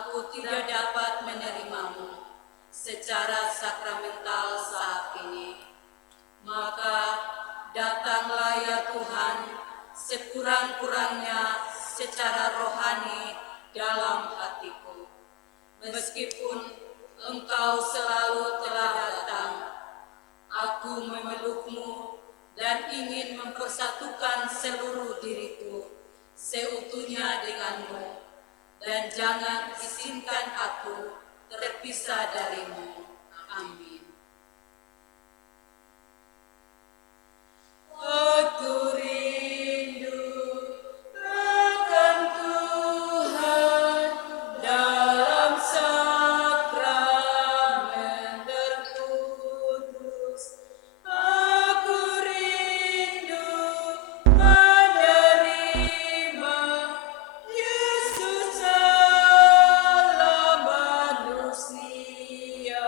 aku tidak dapat menerimamu secara sakramental saat ini. Maka datanglah ya Tuhan, sekurang-kurangnya secara rohani dalam hatiku. Meskipun Engkau selalu telah datang, aku memelukmu dan ingin mempersatukan seluruh diriku seutuhnya denganmu, dan jangan izinkan aku terpisah darimu. Amin. Aku rindu akan Tuhan dalam sakramen terkudus. Aku rindu menerima Yesus Allah manusia.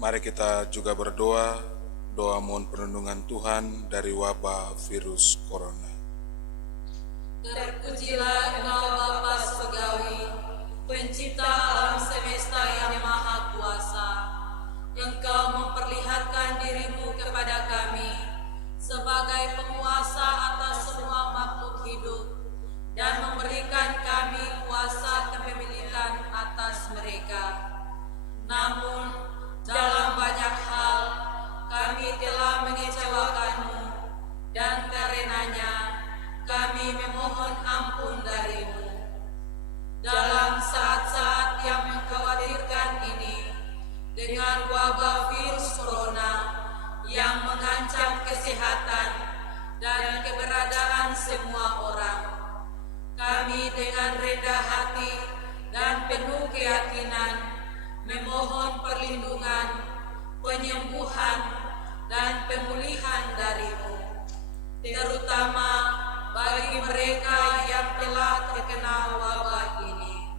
Mari kita juga berdoa, doa mohon perlindungan Tuhan dari wabah virus corona. Terpujilah Engkau Bapa Surgawi, pencipta alam semesta yang maha kuasa. Engkau memperlihatkan dirimu kepada kami sebagai penguasa atas semua makhluk hidup dan memberikan kami kuasa kepemilikan atas mereka. Namun, dalam banyak hal kami telah mengecewakan-Mu, dan karenanya kami memohon ampun dari-Mu. Dalam saat-saat yang mengkhawatirkan ini, dengan wabah virus corona yang mengancam kesehatan dan keberadaan semua orang, kami dengan rendah hati dan penuh keyakinan memohon perlindungan, penyembuhan, dan pemulihan dari-Mu, terutama bagi mereka yang telah terkena wabah ini.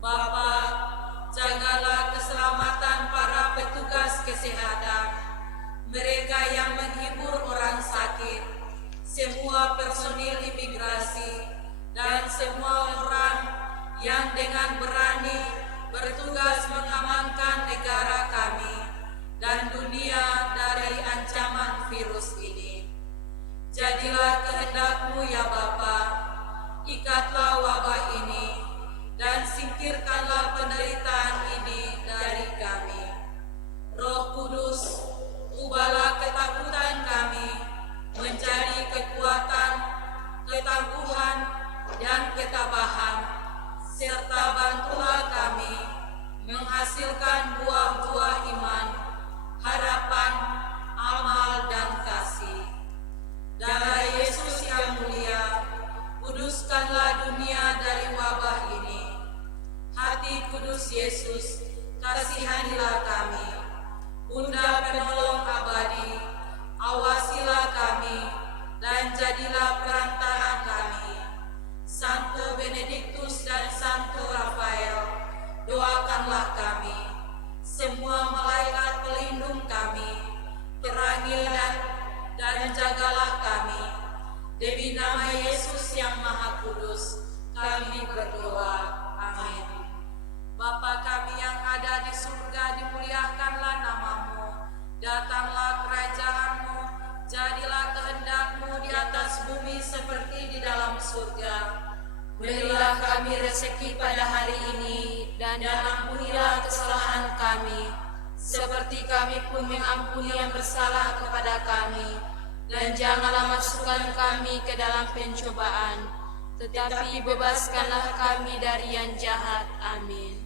Bapa, jagalah keselamatan para petugas kesehatan, mereka yang menghibur orang sakit, semua personil imigrasi, dan semua orang yang dengan berani bertugas mengamankan negara kami dan dunia dari ancaman virus ini. Jadilah kehendak-Mu ya Bapa, ikatlah wabah ini dan singkirkanlah penderitaan ini dari kami. Roh Kudus, ubahlah ketakutan kami menjadi kekuatan, ketangguhan, dan ketabahan, serta bantulah kami menghasilkan buah-buah iman, harapan, amal, dan kasih. Darah Yesus yang mulia, kuduskanlah dunia dari wabah ini. Hati kudus Yesus, kasihanilah kami. Bunda penolong abadi, awasilah kami, dan jadilah perantara kami. Santo Benediktus dan Santo Rafael, doakanlah kami. Semua malaikat pelindung kami, terangi dan jagalah kami. Demi nama Yesus yang Maha Kudus, kami berdoa. Amin. Bapa kami yang ada di surga, dimuliakanlah nama-Mu. Datanglah kerajaan-Mu, jadilah kehendak-Mu di atas bumi seperti di dalam surga. Berilah kami rezeki pada hari ini, dan ampunilah kesalahan kami, seperti kami pun mengampuni yang bersalah kepada kami. Dan janganlah masukkan kami ke dalam pencobaan, tetapi bebaskanlah kami dari yang jahat. Amin.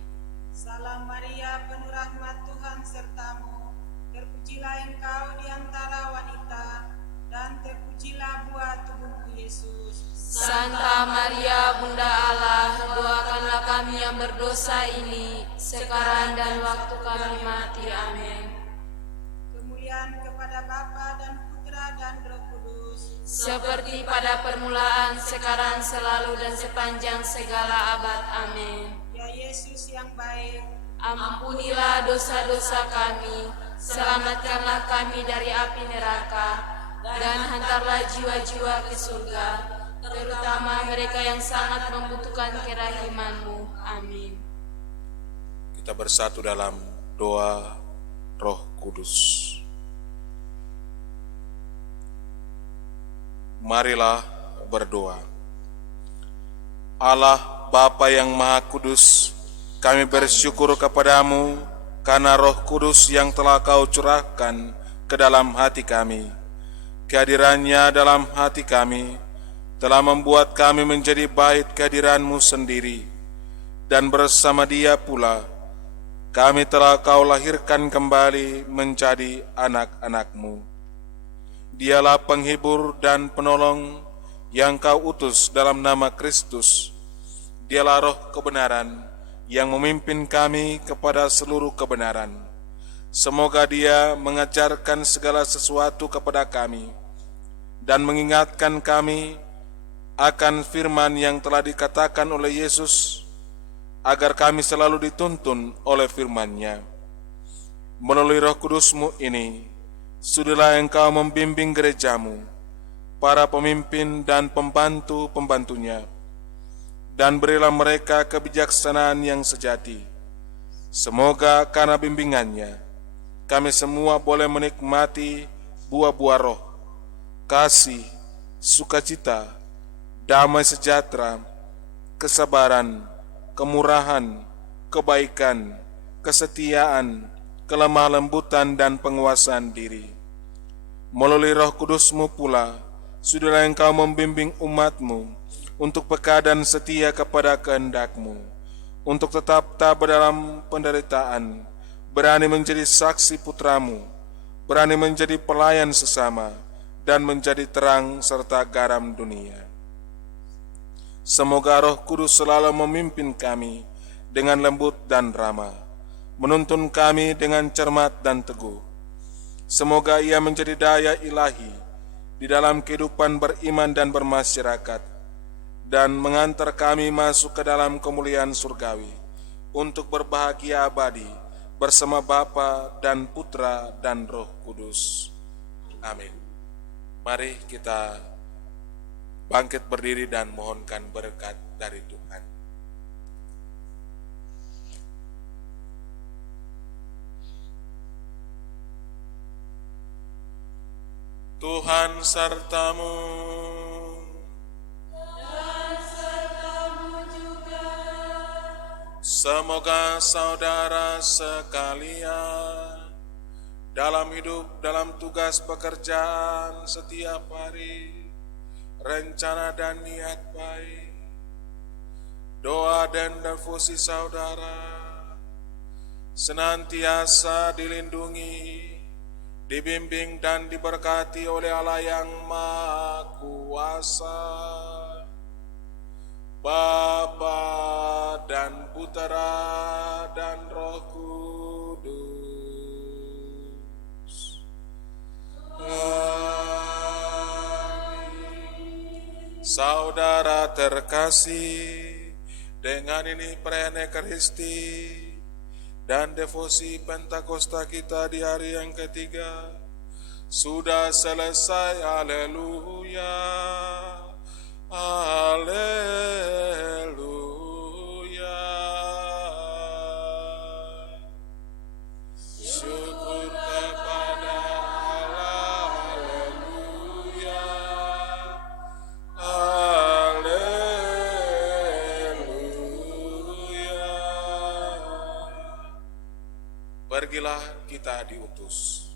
Salam Maria, penuh rahmat, Tuhan sertamu. Terpujilah Engkau di antara wanita, dan terpujilah buah tubuhmu Yesus. Santa Maria, Bunda Allah, doakanlah kami yang berdosa ini, sekarang dan waktu kami mati. Amin. Kemuliaan kepada Bapa dan Putra dan Roh Kudus, Seperti pada permulaan, sekarang, selalu, dan sepanjang segala abad. Amin. ya Yesus yang baik, Ampunilah dosa-dosa kami, selamatkanlah kami dari api neraka, dan hantarlah jiwa-jiwa ke surga, terutama mereka yang sangat membutuhkan kerahiman-Mu. Amin. Kita bersatu dalam doa Roh Kudus. Marilah berdoa. Allah Bapa yang Maha Kudus, kami bersyukur kepadamu karena Roh Kudus yang telah Kau curahkan ke dalam hati kami. Kehadirannya dalam hati kami telah membuat kami menjadi bait kehadiran-Mu sendiri, dan bersama Dia pula kami telah Kau lahirkan kembali menjadi anak-anak-Mu. Dialah penghibur dan penolong yang Kau utus dalam nama Kristus. Dialah Roh kebenaran yang memimpin kami kepada seluruh kebenaran. Semoga Dia mengajarkan segala sesuatu kepada kami dan mengingatkan kami akan firman yang telah dikatakan oleh Yesus, agar kami selalu dituntun oleh firman-Nya. Melalui Roh Kudus-Mu ini, sudahlah Engkau membimbing gereja-Mu, para pemimpin dan pembantu-pembantunya, dan berilah mereka kebijaksanaan yang sejati. Semoga karena bimbingannya, kami semua boleh menikmati buah-buah roh, kasih, sukacita, damai sejahtera, kesabaran, kemurahan, kebaikan, kesetiaan, kelemah lembutan, dan penguasaan diri. Melalui Roh Kudus-Mu pula, sudahlah Engkau membimbing umat-Mu untuk peka dan setia kepada kehendak-Mu, untuk tetap tabah dalam penderitaan, berani menjadi saksi putra-Mu, berani menjadi pelayan sesama, dan menjadi terang serta garam dunia. Semoga Roh Kudus selalu memimpin kami dengan lembut dan ramah, menuntun kami dengan cermat dan teguh. Semoga ia menjadi daya ilahi di dalam kehidupan beriman dan bermasyarakat, dan mengantar kami masuk ke dalam kemuliaan surgawi untuk berbahagia abadi bersama Bapa dan Putra dan Roh Kudus. Amin. Mari kita bangkit berdiri dan mohonkan berkat dari Tuhan. Tuhan sertamu. Dan sertamu juga. Semoga saudara sekalian dalam hidup, dalam tugas pekerjaan setiap hari, rencana dan niat baik, doa dan devosi saudara senantiasa dilindungi, dibimbing dan diberkati oleh Allah yang Maha Kuasa, Bapa dan Putera dan Roh Kudus. Amin. Saudara terkasih, dengan ini perayaan Ekaristi dan devosi Pentakosta kita di hari yang ketiga sudah selesai. Haleluya, haleluya. Syukur kepada Allah, haleluya, haleluya. Pergilah, kita diutus.